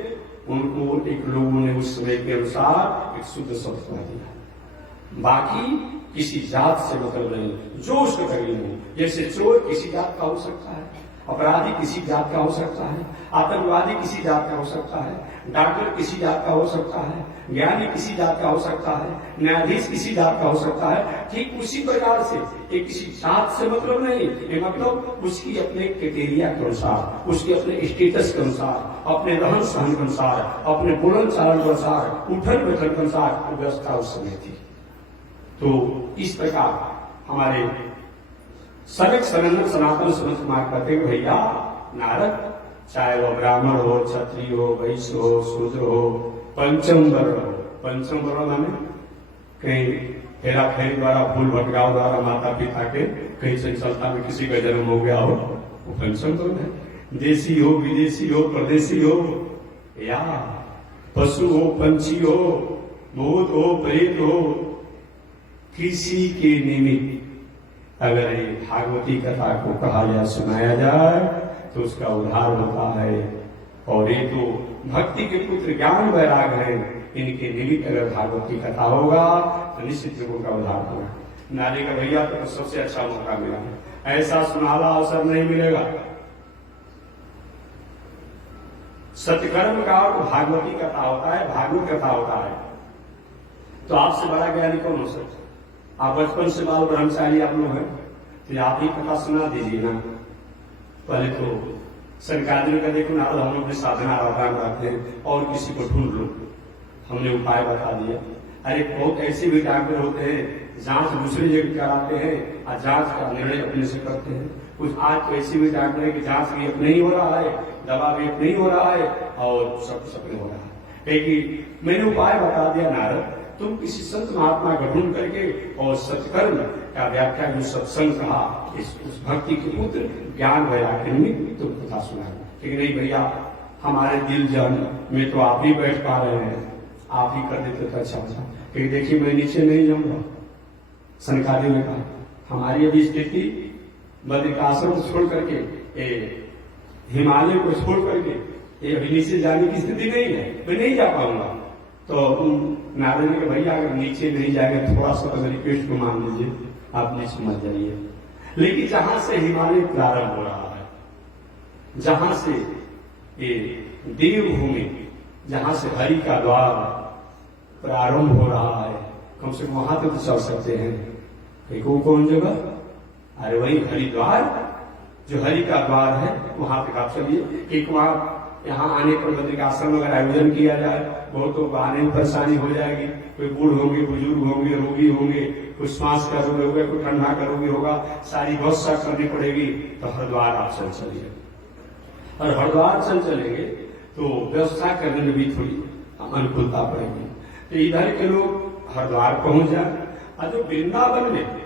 उनको एक लोगों ने उस समय के अनुसार एक शुद्ध शब्द कह दिया। बाकी किसी जात से मतलब नहीं, जो उसके करीब हो। जैसे चोर किसी जात का हो सकता है, अपराधी किसी जात का हो सकता है, आतंकवादी किसी जात का हो सकता है, डॉक्टर किसी जात का हो सकता है, ज्ञानी किसी जात का हो सकता है, न्यायाधीश किसी जात का हो सकता है। ठीक उसी प्रकार से एक किसी जात से मतलब नहीं, ये मतलब उसकी अपने क्राइटेरिया के अनुसार, उसके अपने स्टेटस के अनुसार, अपने रहन सहन के अनुसार, अपने बोलन चालन के अनुसार, उठन बैठन के अनुसार व्यवस्था उस समय थी। तो इस प्रकार हमारे सनक सनंदन सनातन सुनत कुमार कहते हैं, भैया नारद चाहे वो ब्राह्मण हो, क्षत्रिय हो, वैश्य हो, शूद्र हो, पंचम वर्ण हो। पंचम वर्ण माने कहीं हेरा फेरी द्वारा, भूल भटकाव द्वारा माता पिता के कहीं चंचलता में किसी का जन्म हो गया हो, वो पंचम वर्ण है। देसी हो, विदेशी हो, परदेशी हो, या पशु हो, पंछी हो, भूत हो, प्रेत हो, किसी के निमित्त अगर ये भागवती कथा को कहा या सुनाया जाए तो उसका उद्धार होता है। और ये तो भक्ति के पुत्र ज्ञान वैराग है, इनके निमित्त अगर भागवती कथा होगा तो निश्चित रूप का उद्धार होगा। नारे का भैया तो सबसे अच्छा मौका मिला है, ऐसा सुनहरा अवसर नहीं मिलेगा। सत्यकर्म का और भागवती कथा होता है, भागवत कथा होता है। तो आपसे बड़ा ज्ञानी कौन हो सकता है? आप बचपन से बाल ब्रह्मचारी आप लोग हैं, तो आप ही कथा सुना दीजिए ना। पहले तो सरकारी का देखो ना, हम अपने साधना आराधना करते हैं और किसी को ढूंढ लो, हमने उपाय बता दिया। अरे बहुत ऐसे भी डॉक्टर होते हैं जांच दूसरी जगह कराते हैं और जांच का निर्णय अपने से करते हैं। कुछ आज तो ऐसे भी डॉक्टर है कि जांच भी अपने ही हो रहा है, दवा भी अपने ही हो रहा है और सब अपने हो रहा है। लेकिन मैंने उपाय बता दिया नारद, तुम किसी संत महात्मा का ढूंढ करके और सत्कर्म का व्याख्या जो सत्संग कहा, उस भक्ति के पुत्र ज्ञान वैराग्य निमित्त तुम कथा सुना। लेकिन नहीं भैया, हमारे दिल जन में तो आप ही बैठ पा रहे हैं, आप ही कर देते तो अच्छा होता। क्योंकि देखिए मैं नीचे नहीं जाऊंगा, सनकादियों ने कहा हमारी अभी स्थिति बद्रिकाश्रम को छोड़ करके हिमालय को छोड़ करके ये अभी नीचे जाने की स्थिति नहीं है, मैं नहीं जा पाऊंगा। तो नारद ने कहा भैया अगर नीचे नहीं जाएंगे थोड़ा सा तो रिक्वेस्ट को मान लीजिए, आप नीचे मत जाइए। लेकिन जहां से हिमालय प्रारंभ हो रहा है, जहां से ये देवभूमि, जहां से हरि का द्वार प्रारंभ हो रहा है, कम से कम वहां तक तो चल सकते हैं। एक वो कौन जगह? अरे वही हरिद्वार, जो हरि का द्वार है वहां तक आप चलिए। एक वहां यहाँ आने पर बद्रिकाश्रम अगर आयोजन किया जाए, बहुत तो आने में परेशानी हो जाएगी, कोई बूढ़ होंगे, बुजुर्ग होंगे, रोगी होंगे, कुछ श्वास का रोग होगा, कोई ठंडा का रोगी होगा, सारी व्यवस्था करनी पड़ेगी। तो हरिद्वार आप चल चलिए, और हरिद्वार चल चलेंगे तो व्यवस्था करने में भी थोड़ी अनुकूलता पड़ेगी। तो इधर के लोग हरिद्वार पहुंच जाए, और जो वृंदावन में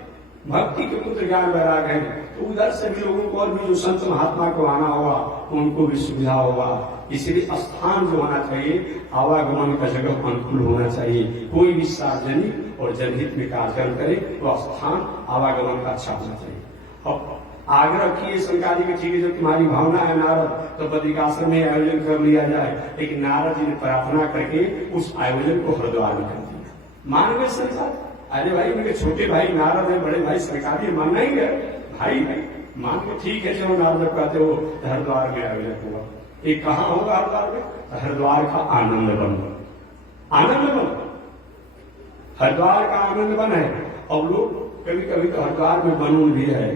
भक्ति के पुत्र ज्ञान वैराग है, तो उधर से भी लोगों को और भी जो संत महात्मा को आना होगा उनको भी सुविधा होगा। इसलिए स्थान जो होना चाहिए, आवागमन का जगह अनुकूल होना चाहिए। कोई भी सार्वजनिक और जनहित में कार्यक्रम करे तो स्थान आवागमन का अच्छा होना चाहिए। अब आग्रह किए शंकराचार्य के, ठीक है जो तुम्हारी भावना है नारद, तो बद्रिकाश्रम में आयोजन कर लिया जाए। लेकिन नारद जी ने प्रार्थना करके उस आयोजन को हरिद्वार में कर दिया। मान गए संसार, अरे भाई मेरे छोटे भाई नारद है, बड़े भाई शंकराचार्य मानना ही है, भाई मान के ठीक है। चलो नारद कहते हो हरिद्वार में आयोजन हुआ। ये कहाँ होगा हरिद्वार में? हरिद्वार का आनंद वन, आनंद वन, हरिद्वार का आनंद वन है। और लोग कभी कभी तो हरिद्वार में बनून भी है,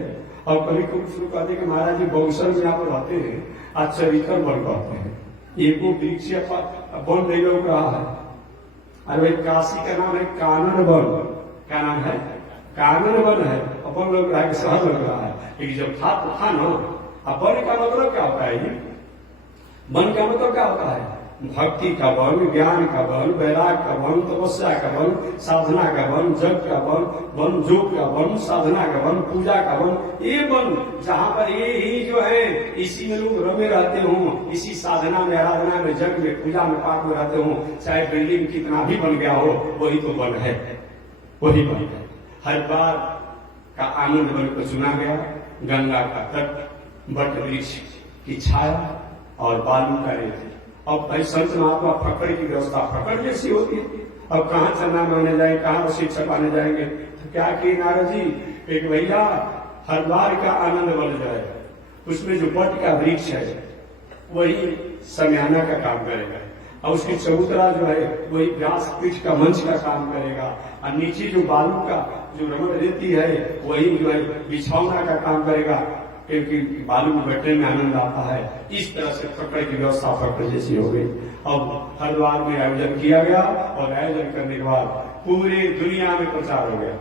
और कभी कभी कहते कि महाराज जी बक्सर में यहाँ पर रहते हैं, आज चरित्र वन कहते हैं। एक वृक्ष वन नहीं लोग रहा है। अरे भाई काशी का नाम है कानन वन, क्या नाम है? कानन वन है। अपन लोग रहा है शहर लग रहा है, लेकिन जब था तो था ना। अब वन का मतलब क्या होता है? वन का मतलब क्या होता है? भक्ति का वन, ज्ञान का वन, वैराग का वन, तपस्या का वन, साधना का वन, जग का वन, वन योग का वन, साधना का वन, पूजा का वन, ये वन जहाँ पर ये ही जो है इसी में लोग रमे रहते हों, इसी साधना में, आराधना में, जग में, पूजा में, पाठ में रहते हों, चाहे बिल्डिंग कितना भी बन गया हो, वही तो वन है, वही वन है। हरिद्वार का आनंद वन को चुना गया। गंगा का तट, बट वृक्ष की छाया और बालू का रेत। अब भाई संत महात्मा फकड़ की व्यवस्था फकड़ जैसी होती है। अब कहाँ चन्ना माने जाए, कहाँ शिक्षक आने जाएंगे, तो क्या किए नारद जी, एक भैया हरिद्वार का आनंद वन जो है उसमें जो बट का वृक्ष है वही समयाना का काम करेगा, और उसकी चबूतरा जो है वही व्यास पीठ का मंच का काम करेगा, और नीचे जो बालू का जो रमण रेती है वही जो है बिछौना का काम करेगा, क्योंकि बालू में बैठने में आनंद आता है। इस तरह से फकड़ की व्यवस्था फकड़ जैसी हो गई। अब हरिद्वार में आयोजन किया गया, और आयोजन करने के बाद पूरे दुनिया में प्रचार हो गया।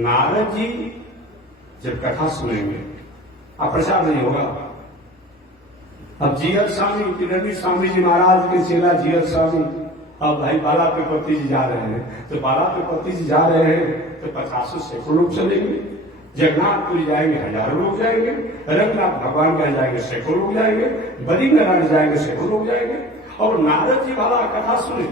नारद जी जब कथा सुनेंगे, अब प्रचार नहीं होगा। अब जीयर स्वामी, किरणवी स्वामी जी महाराज के चेला जीयर स्वामी, अब भाई बाला पेपति जी जा रहे हैं, तो बाला पेपति जी जा रहे हैं तो 50 सैकड़ों लोग चलेंगे। जगन्नाथपुरी जाएंगे, हजारों लोग जाएंगे। रंगनाथ भगवान का जाएंगे, सैकड़ों लोग जाएंगे। बद्रीनारायण जाएंगे, सैकड़ों लोग जाएंगे। और नारद जी वाला कथा सुने,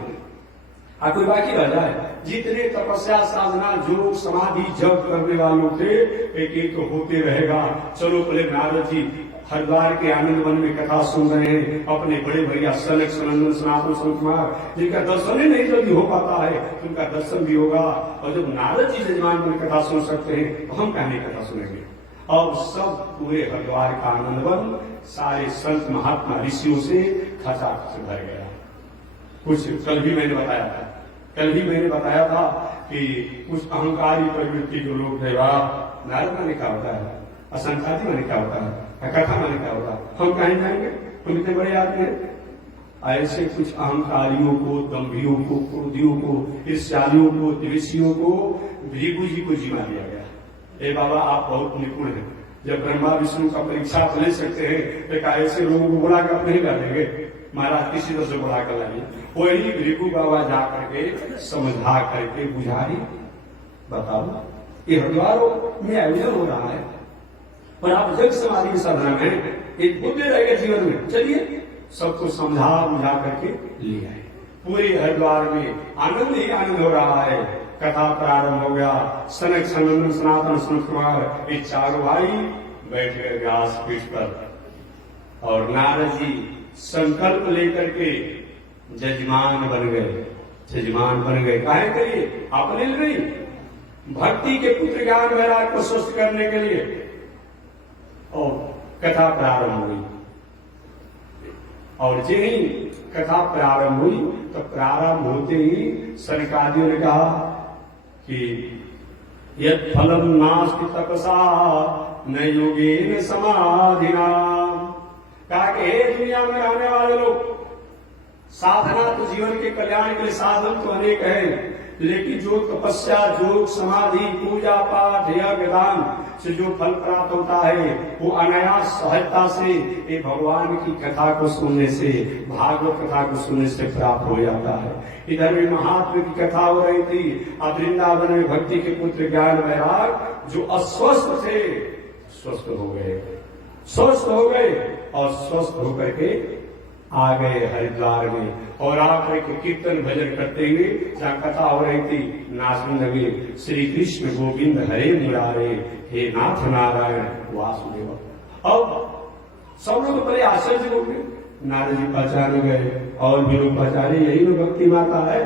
और कोई बाकी रह जाए। जितने तपस्या, साधना, योग, समाधि, जप करने वालों थे एक एक तो होते रहेगा। चलो बोले नारद जी हरिद्वार के आनंद वन में कथा सुन रहे हैं, अपने बड़े भैया सनक, सनंदन, सनातन, संत कुमार जिनका दर्शन ही नहीं जल्दी हो पाता है, उनका दर्शन भी होगा। और जब नारद जी जजमान में कथा सुन सकते हैं तो हम कहने कथा सुनेंगे। और सब पूरे हरिद्वार का आनंद वन सारे संत महात्मा ऋषियों से खचाखच भर गया। कुछ कल भी मैंने बताया था कि कुछ अहंकारी प्रवृत्ति के लोग थे। नारद मैंने क्या होता है, असंख्याति मैंने क्या होता है, कथा मैंने क्या होता है, हम कहीं जाएंगे, हम इतने बड़े आदमी हैं। ऐसे कुछ अहंकारियों को, दम्भियों को, क्रोधियों को, ईर्ष्यालियों को, द्वेषियों को भृगु जी को जीवा दिया गया। ए बाबा आप बहुत निपुण हैं, जब ब्रह्मा विष्णु का परीक्षा ले सकते हैं तो ऐसे लोगों को बुला कर नहीं कर देंगे, महाराज किसी तरह से बुला कर लाइए। वही भृगु बाबा जा करके समझा करके बुझाई। बताओ ये हरिद्वार में आयोजन हो रहा है, पर आप जग समाधि की साधना में एक बुद्धि रहेगा जीवन में। चलिए सबको समझा बुझा करके ले आए। पूरे हरिद्वार में आनंद ही आनंद हो रहा है। कथा प्रारंभ हो गया। सनक सनंदन सनातन सनत कुमार ये चारों भाई बैठ गए व्यास पीठ पर और नारद जी संकल्प लेकर के जजमान बन गए। जजमान बन गए काहे के लिए? अपने लिए नहीं, भक्ति के पुत्र ज्ञान वैराग को स्वस्थ करने के लिए। और कथा प्रारंभ हुई और जो ही कथा प्रारंभ हुई तो प्रारंभ होते ही सनकादियों ने कहा कि यद फलम नास्ति तपसा न योगेन समाधिना। कहा कि हे दुनिया में रहने वाले लोग, साधना तो जीवन के कल्याण के लिए साधन तो अनेक है, लेकिन जो तपस्या, योग, समाधि, पूजा पाठ, यज्ञ, दान से जो फल प्राप्त होता है वो अनायास सहजता से ये भगवान की कथा को सुनने से, भागवत कथा को सुनने से प्राप्त हो जाता है। इधर भी महात्मा की कथा हो रही थी। अब वृंदावन में भक्ति के पुत्र ज्ञान वैराग जो अस्वस्थ थे स्वस्थ हो गए, स्वस्थ हो गए और स्वस्थ होकर के आ गए हरिद्वार में। और आकर के कीर्तन भजन करते हुए जहाँ कथा हो रही थी नाचने लगे, श्री कृष्ण गोविंद हरे मुरारे, हे नाथ नारायण वासुदेव। अब सब लोग बड़े आश्चर्य हो गए। नारद जी पहचाने गए और भी लोग पहचाने, यही लोग भक्ति माता है,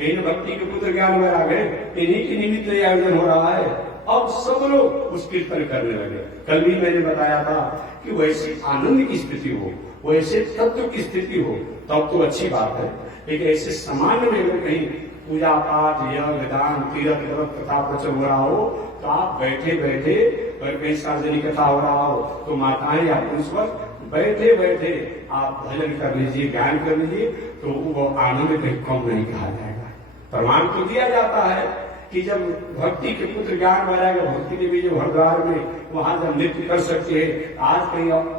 यही भक्ति के पुत्र ज्ञान वैराग है, इन्हीं के निमित्त ये आयोजन हो रहा है। अब सब लोग उस कीर्तन करने लगे। कल भी मैंने बताया था कि वैसी आनंद की स्थिति हो, वैसे तत्व की स्थिति हो तब तो अच्छी बात है, लेकिन ऐसे सामान्य में अगर कहीं पूजा पाठ, यज्ञ, दान, तीर्थ व्रत कथा प्रचल हो रहा हो तो आप बैठे बैठे, अगर कहीं सार्वजनिक कथा हो रहा हो तो माताएं या पुरुष वर्ग बैठे बैठे आप भजन कर लीजिए, ज्ञान कर लीजिए, तो वो आनंद कहीं कम नहीं कहा जाएगा। प्रमाण तो दिया जाता है कि जब भक्ति के पुत्र ज्ञान वैराग भक्ति के भी जो हरिद्वार में वहां जब नृत्य कर सकते हैं, आज कहीं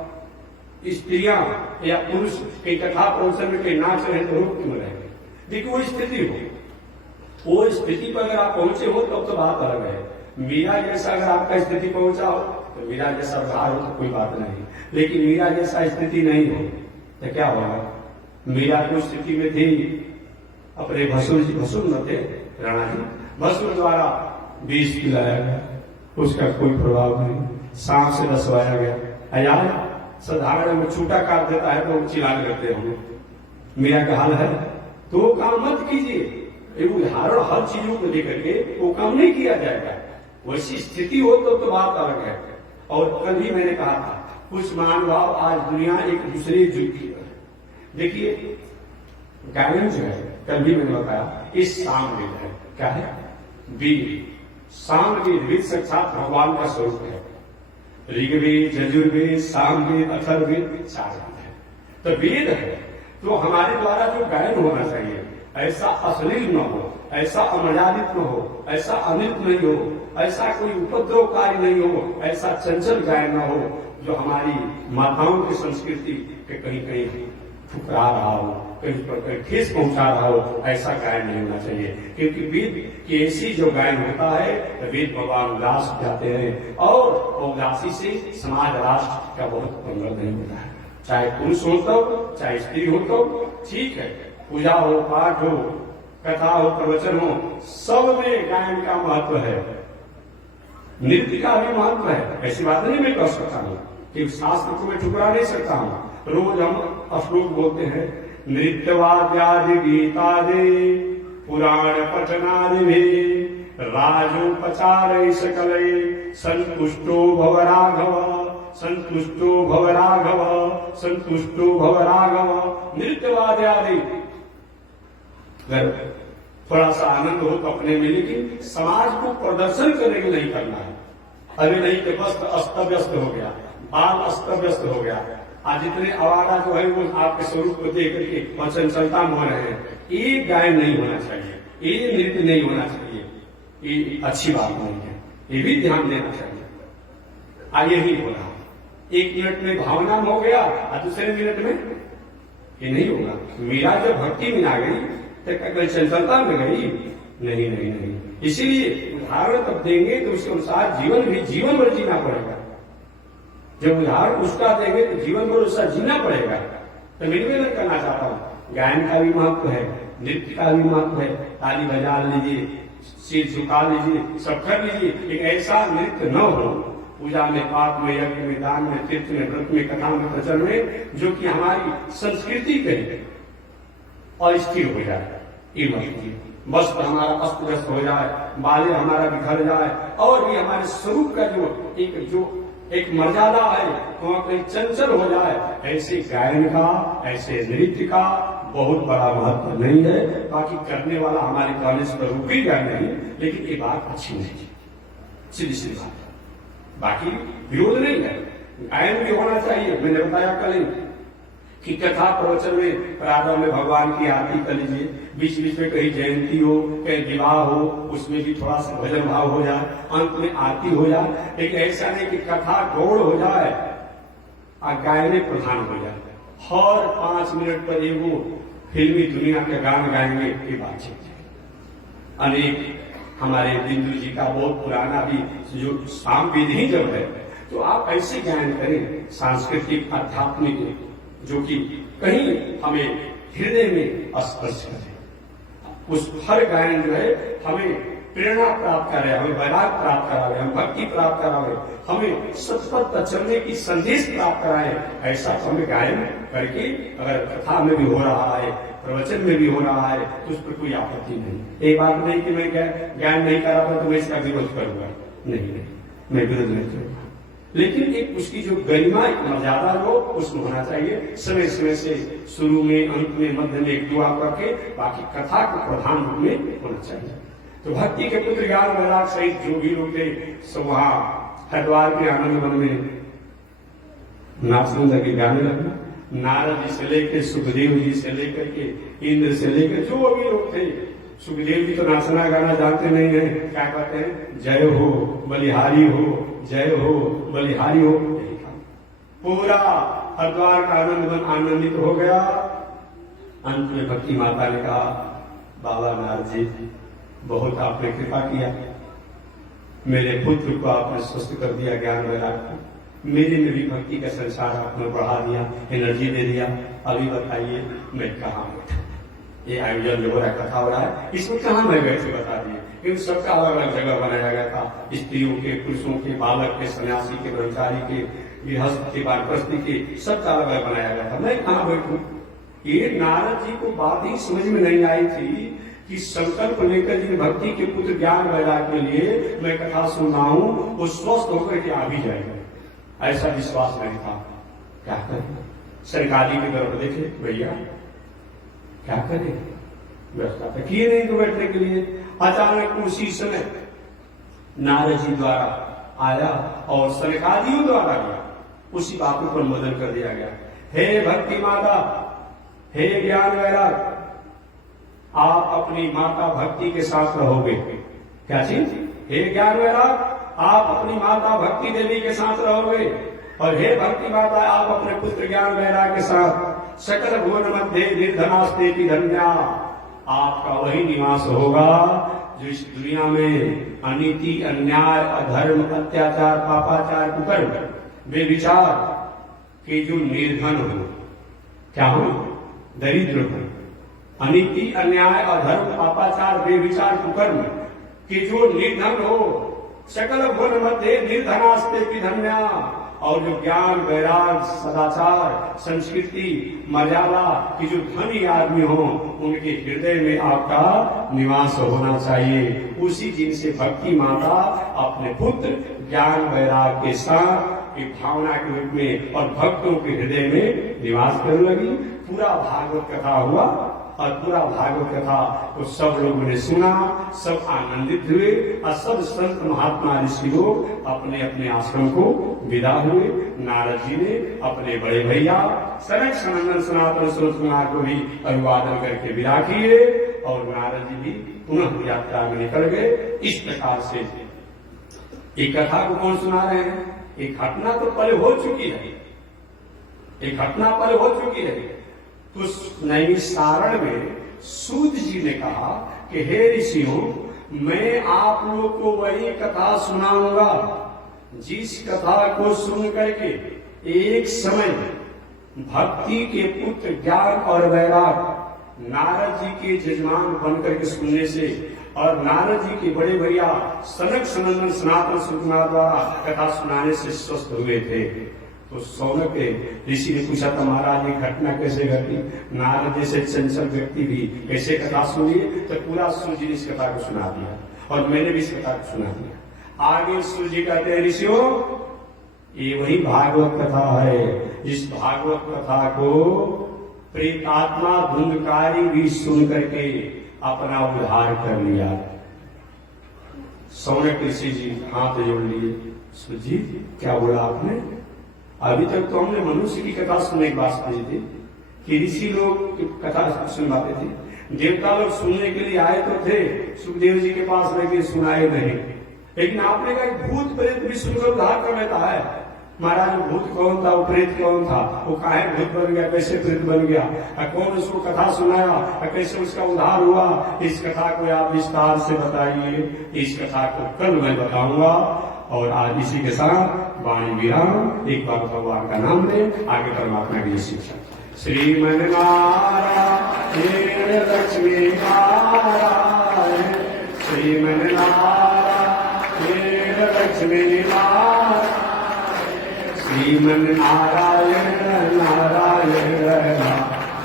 स्त्रियां या पुरुष कहीं कथा प्रवचन में कहीं नाच रहे तो रोक क्यों रहेंगे? देखिए वो स्थिति हो, वो स्थिति पर अगर आप पहुंचे हो तब तो बात अलग है। मीरा जैसा अगर आपका स्थिति पहुंचा हो तो मीरा जैसा व्यवहार हो तो कोई बात नहीं, लेकिन मीरा जैसा स्थिति नहीं हो तो क्या होगा? मीरा जो स्थिति में थी, अपने भसुर न थे राणा जी, भसुर द्वारा विष पिलाया गया, उसका कोई प्रभाव नहीं, सांप से रसवाया गया। यार साधारण में छूटा काट देता है तो चिल्लाने लगते हैं। मीरा का हाल है तो वो काम मत कीजिए। उदाहरण हर चीजों को लेकर के वो काम नहीं किया जाएगा। वैसी स्थिति हो तो बात अलग है। और कल भी मैंने कहा था कुछ महानुभाव आज दुनिया एक दूसरे जुग की है। देखिए गायन जो है, कल भी मैंने बताया, इस सामवेद है। क्या है? वेद। सामवेद, वेद साक्षात भगवान का स्वरूप है। ऋग्वेद, यजुर्वेद, सामवेद, अथर्ववेद, चार वेद है। तो वेद है तो हमारे द्वारा जो गायन होना चाहिए ऐसा अश्लील न हो, ऐसा अमर्यादित न हो, ऐसा अनित नहीं हो, ऐसा कोई उपद्रवकारी नहीं हो, ऐसा चंचल गायन न हो जो हमारी माताओं की संस्कृति के कहीं कहीं ठुकरा रहा हो, कहीं पर ठेस पहुंचा रहा हो, ऐसा गायन नहीं होना चाहिए। क्योंकि वेद की ऐसी जो गायन होता है तो वेद भगवान उल्लास जाते हैं और उल्लासी से समाज राष्ट्र का बहुत मंगल नहीं होता है। चाहे पुरुष हो तो, चाहे स्त्री हो तो, ठीक है, पूजा हो, पाठ हो, कथा हो, प्रवचन हो, सब में गायन का महत्व है, नृत्य का भी महत्व है। ऐसी बात नहीं मैं कह सकता हूँ कि शास्त्र को मैं ठुकरा नहीं सकता हूँ। रोज हम श्लोक बोलते हैं, नृत्यवाद्यादि गीतादि पुराण पठनादि भी राजोपचार सकले संतुष्टो भव राघव, संतुष्टो भव राघव, संतुष्टो भव राघव। नृत्यवाद्यादि अगर थोड़ा सा आनंद हो तो अपने में, लेकिन समाज को प्रदर्शन करने के नहीं करना है। अरे नहीं कि वस्त्र अस्त व्यस्त हो गया, बाल अस्त व्यस्त हो गया, आज जितने आवारा जो है वो आपके स्वरूप को देख करके और चंचलता में हो रहे हैं। ये गायन नहीं होना चाहिए, ये नृत्य नहीं होना चाहिए, ये अच्छी बात नहीं है, ये भी ध्यान देना चाहिए। यही हो रहा, एक मिनट में भावना में हो गया और दूसरे मिनट में ये नहीं होगा। मीरा जब भक्ति में आ गई तो चंचलता में गई नहीं नहीं नहीं। इसीलिए उदाहरण तब देंगे तो उसके अनुसार जीवन भर जीना पड़ेगा। जब उदाहरण उसका देंगे तो जीवन भर उसका जीना पड़ेगा। तो मैं निवेदन करना चाहता हूँ, गायन का भी महत्व है, नृत्य का भी महत्व है। ताली बजा लीजिए, सिर झुका लीजिए, सब कर लीजिए, एक ऐसा नृत्य न हो पूजा में, पाप में, यज्ञ में, दान में, तीर्थ में, व्रत में, कथा में, प्रचलन में, जो कि हमारी संस्कृति के और स्थिर हो जाए। ये मत वस्त्र हमारा अस्त व्यस्त हो जाए, बाले हमारा बिखर जाए, और भी हमारे स्वरूप का जो एक मर्यादा है वहां कहीं चंचल हो जाए। ऐसे गायन का, ऐसे नृत्य का बहुत बड़ा महत्व नहीं है। बाकी करने वाला हमारे कॉलेज पर रुकी गया नहीं, लेकिन ये बात अच्छी नहीं है, सीधी सी बात है। बाकी विरोध नहीं है, गायन भी होना चाहिए। मैंने बताया कल कि कथा प्रवचन में प्रारंभ में भगवान की आरती कर लीजिए, बीच बीच में कहीं जयंती हो, कहीं विवाह हो, उसमें भी थोड़ा सा भजन भाव हो जाए, अंत में आरती हो जाए। लेकिन ऐसा नहीं कि कथा गौड़ हो जाए और गायन प्रधान हो जाए। हर 5 मिनट पर वो फिल्मी दुनिया के गान गाएंगे, ये बातचीत है। अनेक हमारे बिंदु जी का बहुत पुराना भी जो साम विधि जब है, तो आप ऐसे गायन करें सांस्कृतिक, आध्यात्मिक, जो कि कहीं हमें हृदय में स्पर्श करे। उस हर गायन जो है हमें प्रेरणा प्राप्त करे, हमें वैराग प्राप्त करावे, हम भक्ति प्राप्त करावे, हमें सतपथ पर चलने की संदेश प्राप्त कराए। ऐसा हमें गायन करके अगर कथा में भी हो रहा है, प्रवचन में भी हो रहा है, तो उस पर कोई आपत्ति नहीं। एक बात नहीं कि मैं गायन नहीं कर रहा था तो मैं इसका विरोध करूंगा, नहीं, मैं विरोध नहीं करूंगा। लेकिन एक उसकी जो गरिमा, मर्यादा जो उसमें होना चाहिए। समय समय से शुरू में, अंत में, मध्य में एक दो आप रखे, बाकी कथा को प्रधान रूप में होना चाहिए। तो भक्ति के पुत्र ज्ञान वैराग सहित जो भी लोग थे सब वहां हरिद्वार के आनंद वन में नाचने लगे, गाने लगे। नारद जी से लेकर, सुखदेव जी से लेकर के, इंद्र से लेकर जो भी लोग थे। सुखदेव जी तो नाचना गाना जानते नहीं है, क्या कहते हैं, जय हो बलिहारी हो, जय हो बलिहारी हो। पूरा हरिद्वार का आनंद मन आनंदित हो गया। अंत में भक्ति माता ने कहा, बाबा नारद जी बहुत आपने कृपा किया, मेरे पुत्र को आपने स्वस्थ कर दिया, ज्ञान वैराग को, मेरे में भी भक्ति का संसार आपने बढ़ा दिया, एनर्जी दे दिया। अभी बताइए मैं कहाँ बैठा? ये आयोजन जो हो रहा है, कथा हो रहा है, इसमें कहाँ मैं बैठे बता दिए। क्योंकि सबका अलग अलग जगह बनाया गया था, स्त्रियों के, पुरुषों के, बालक के, सन्यासी के, ब्रह्मचारी के, गृहस्थ के, वानप्रस्थी के, सबका अलग अलग बनाया गया था। मैं कहाँ बैठूं? ये नारद जी को बात ही समझ में नहीं आई थी कि संकल्प लेकर जी भक्ति के पुत्र ज्ञान वैराग के लिए मैं कथा सुन रहा हूं, वो स्वस्थ होकर के आ भी जाएगा, ऐसा विश्वास नहीं था। क्या करें? सरकारी की तरफ देखे भैया, क्या करें? व्यवस्था तो किए नहीं तो बैठने के लिए। अचानक उसी समय नारद जी द्वारा आया और सरकारियों द्वारा गया, उसी बातों पर अनुमोदन कर दिया गया। हे भक्ति माता, हे ज्ञान वैराग, आप अपनी माता भक्ति के साथ रहोगे। क्या चीज? हे ज्ञान वैराग, आप अपनी माता भक्ति देवी के साथ रहोगे, और हे भक्ति माता, आप अपने पुत्र ज्ञान वैराग के साथ सकल भुवन मध्य निर्धनास्ते की धन्या, आपका वही निवास होगा जो इस दुनिया में अनीति, अन्याय, अधर्म, अत्याचार, पापाचार, कुकर्म, बेविचार के जो निर्धन हो, क्या हो? दरिद्र हो। अनीति, अन्याय, अधर्म, पापाचार, बेविचार, कुकर्म के जो निर्धन हो, सकल भुवन मध्य निर्धनास्ते की धन्या, और जो ज्ञान वैराग, सदाचार, संस्कृति, मर्यादा की जो धनी आदमी हो, उनके हृदय में आपका निवास होना चाहिए। उसी जिनसे भक्ति माता अपने पुत्र ज्ञान वैराग के साथ एक भावना के रूप में और भक्तों के हृदय में निवास करने लगी। पूरा भागवत कथा हुआ, और पूरा भागवत कथा तो सब लोगों ने सुना, सब आनंदित हुए, और सब संत महात्मा ऋषि लोग अपने अपने आश्रम को विदा हुए। नारद जी ने अपने बड़े भैया सनक सनंदन सनातन स्रोत कुमार को भी अभिवादन करके विदा किए, और नारद जी भी पुनः यात्रा में निकल गए। इस प्रकार से एक कथा को कौन सुना रहे हैं? एक घटना तो पहले हो चुकी है, एक घटना पहले हो चुकी है। उस नैमिषारण्य में सूत जी ने कहा कि हे ऋषियों, मैं आप लोग को वही कथा सुनाऊंगा जिस कथा को सुन करके एक समय भक्ति के पुत्र ज्ञान और वैराग नारद जी के जजमान बनकर के सुनने से और नारद जी के बड़े भैया सनक सनंदन सनातन सुकुमार द्वारा कथा सुनाने से स्वस्थ हुए थे। तो सौनक ऋषि ने पूछा था महाराज ये घटना कैसे घटी, नारद जैसे चंचल व्यक्ति भी कैसे कथा सुनिए? तो पूरा सूर्य जी ने इस कथा को सुना दिया और मैंने भी इस कथा को सुना दिया। आगे सूर्य जी कहते हैं ऋषियों ये वही भागवत कथा है, इस भागवत कथा को प्रेतात्मा धुंधकारी भी सुन करके अपना उद्धार कर लिया। सौनक ऋषि जी हाथ जोड़ लिए, सूर्य जी क्या बोला आपने? अभी तक तो हमने मनुष्य की कथा सुनने की बात सुनी थी कि ऋषि लोग कथा सुनवाते थे, देवता लोग सुनने के लिए आए तो थे, सुखदेव जी के पास रह के सुनाए नहीं। लेकिन आपने कहा भूत प्रेत भी सुनकर उद्धार कर लेता है। महाराज भूत कौन था, वो प्रेत कौन था, वो काहे भूत बन गया, कैसे प्रेत बन गया, कौन उसको कथा सुनाया, कैसे उसका उद्धार हुआ, इस कथा को आप विस्तार से बताइए। इस कथा को कल मैं बताऊंगा। और आज इसी के साथ वाणी विराम। एक बार भगवान का नाम ले, आगे परमात्मा की शिक्षा। श्रीमन नारायण लक्ष्मी नारायण, श्रीमन नारायण लक्ष्मी नारायण, श्रीमन नारायण नारायण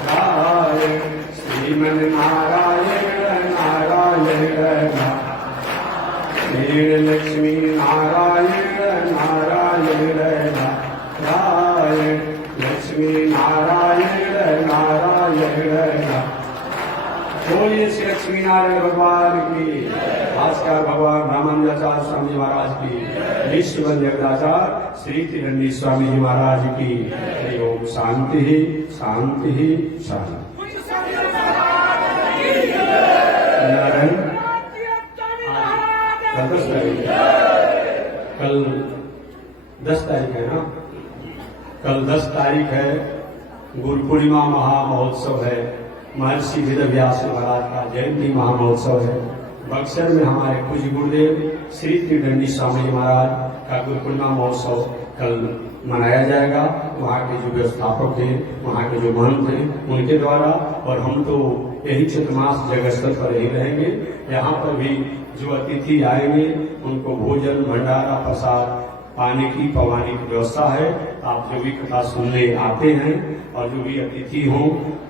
नारायण, श्रीमन नारायण नारायण नारायण, लक्ष्मी नारायण नारायण नारायण, लक्ष्मी नारायण नारायण। बोलिए श्री लक्ष्मी नारायण भगवान की, भास्कर भगवान रामानुजाचार्य स्वामी महाराज की, विश्व जगदाचार्य श्री त्रिदंडी स्वामी जी महाराज की। ओम शांति शांति शांति। नारायण कल 10 तारीख है ना, कल 10 तारीख है, गुरु पूर्णिमा महामहोत्सव है, महर्षि वेद व्यास महाराज का जयंती महामहोत्सव है। बक्सर में हमारे पूज्य गुरुदेव श्री त्रिदंडी स्वामी महाराज का गुरु पूर्णिमा महोत्सव कल मनाया जाएगा। वहाँ के जो व्यवस्थापक थे, वहाँ के जो महंत थे, उनके द्वारा, और हम तो यही चतुर्मास जगह स्थल पर ही रहेंगे। यहाँ पर भी जो अतिथि आएंगे उनको भोजन भंडारा प्रसाद पानी की पवानी की व्यवस्था है। आप जो भी कथा सुनने आते हैं और जो भी अतिथि हों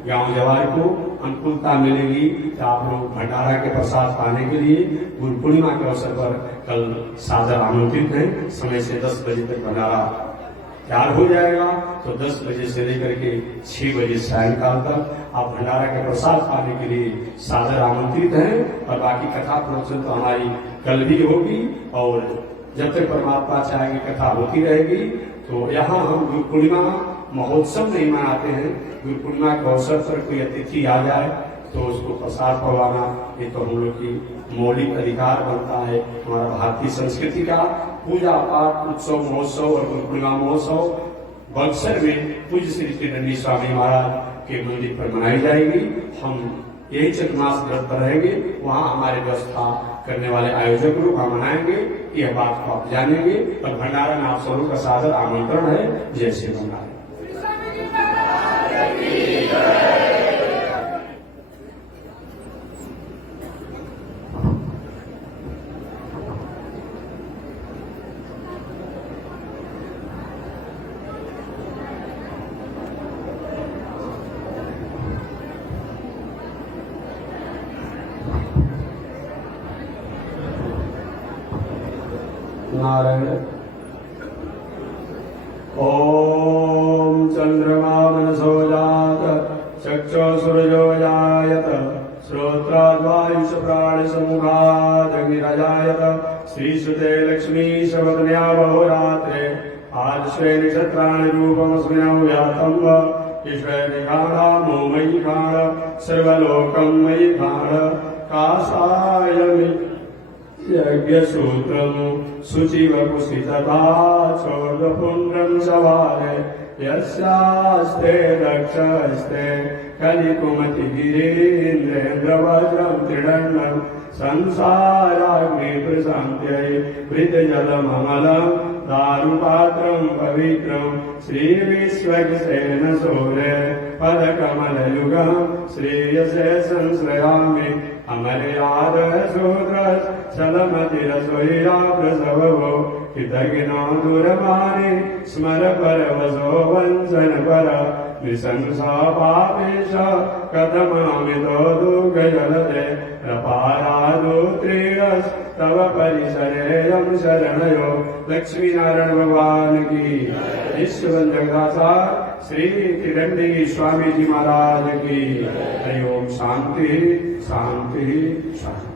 गांव जवार को अनुकूलता मिलेगी तो आप लोग भंडारा के प्रसाद पाने के लिए गुरु पूर्णिमा के अवसर पर कल सादर आमंत्रित हैं। समय से 10 बजे तक भंडारा तैयार हो जाएगा, तो 10 बजे से लेकर के 6 बजे सायंकाल तक आप भंडारा के प्रसाद पाने के लिए सादर आमंत्रित हैं। और बाकी कथा प्रवचन तो हमारी कल भी होगी, और जब तक परमात्मा चाहेंगे कथा होती रहेगी। तो यहाँ हम गुरु पूर्णिमा महोत्सव नहीं मनाते हैं। गुरु पूर्णिमा के अवसर पर कोई अतिथि आ जाए तो उसको प्रसाद पवाना, ये तो हम लोग की मौलिक अधिकार बनता है। हमारा भारतीय संस्कृति का पूजा पाठ उत्सव महोत्सव और गुरु पूर्णिमा महोत्सव बक्सर में पूज्य श्री त्रिदंडी स्वामी महाराज के मंदिर पर मनाई जाएगी। हम यही चतुर्मास व्रत पर रहेंगे, वहाँ हमारे व्यवस्था करने वाले आयोजक लोग वहाँ मनाएंगे। यह बात को आप जानेंगे। और भंडारा में आप सबों का सादर आमंत्रण है। जय श्री भंडारा। नारायण। ओम चंद्रमा मनसो जात चक्षो सूर्यो जायत श्रोत्राद्वायुष प्राण समूहादग्निरजायत श्रीसुते लक्ष्मी शवदन्या बहुरात्रे आश्वे नक्षत्राणि रूपमस्मिन् व्यातं ईश्वरिखाणो मयि खाण सर्वलोकं मयि खाण कासाय यज्ञसूत्रम् शुचिवकुशितथा चोर्दपुण्ड्रम् सवारे यस्यास्ते रक्षस्ते कलिकुमतिगिरीन्द्रेन्द्रवज्रम् त्रिदण्डम् संसाराग्नि प्रशान्त्यै वृतजलममलम् दारुपात्रम् पवित्रम् श्रीविश्वक्सेन सूर्ये पद कमल युगम श्रेयसे संश्रयामि अमर्याद शूद्र चलमति रसोईरा प्रसवो हितज्ञो दूरमानि स्मर परवशो वंचन पर निशंसा पापेश कथमामितो दुःखजलते प्रपारादो त्रीरस तव परिसरेयम शरणयो। लक्ष्मी नारायण भगवान की, ईश्वर जगदाचार श्री तिरंडी स्वामी जी महाराज की। हरि ओम। शांति शांति शांति।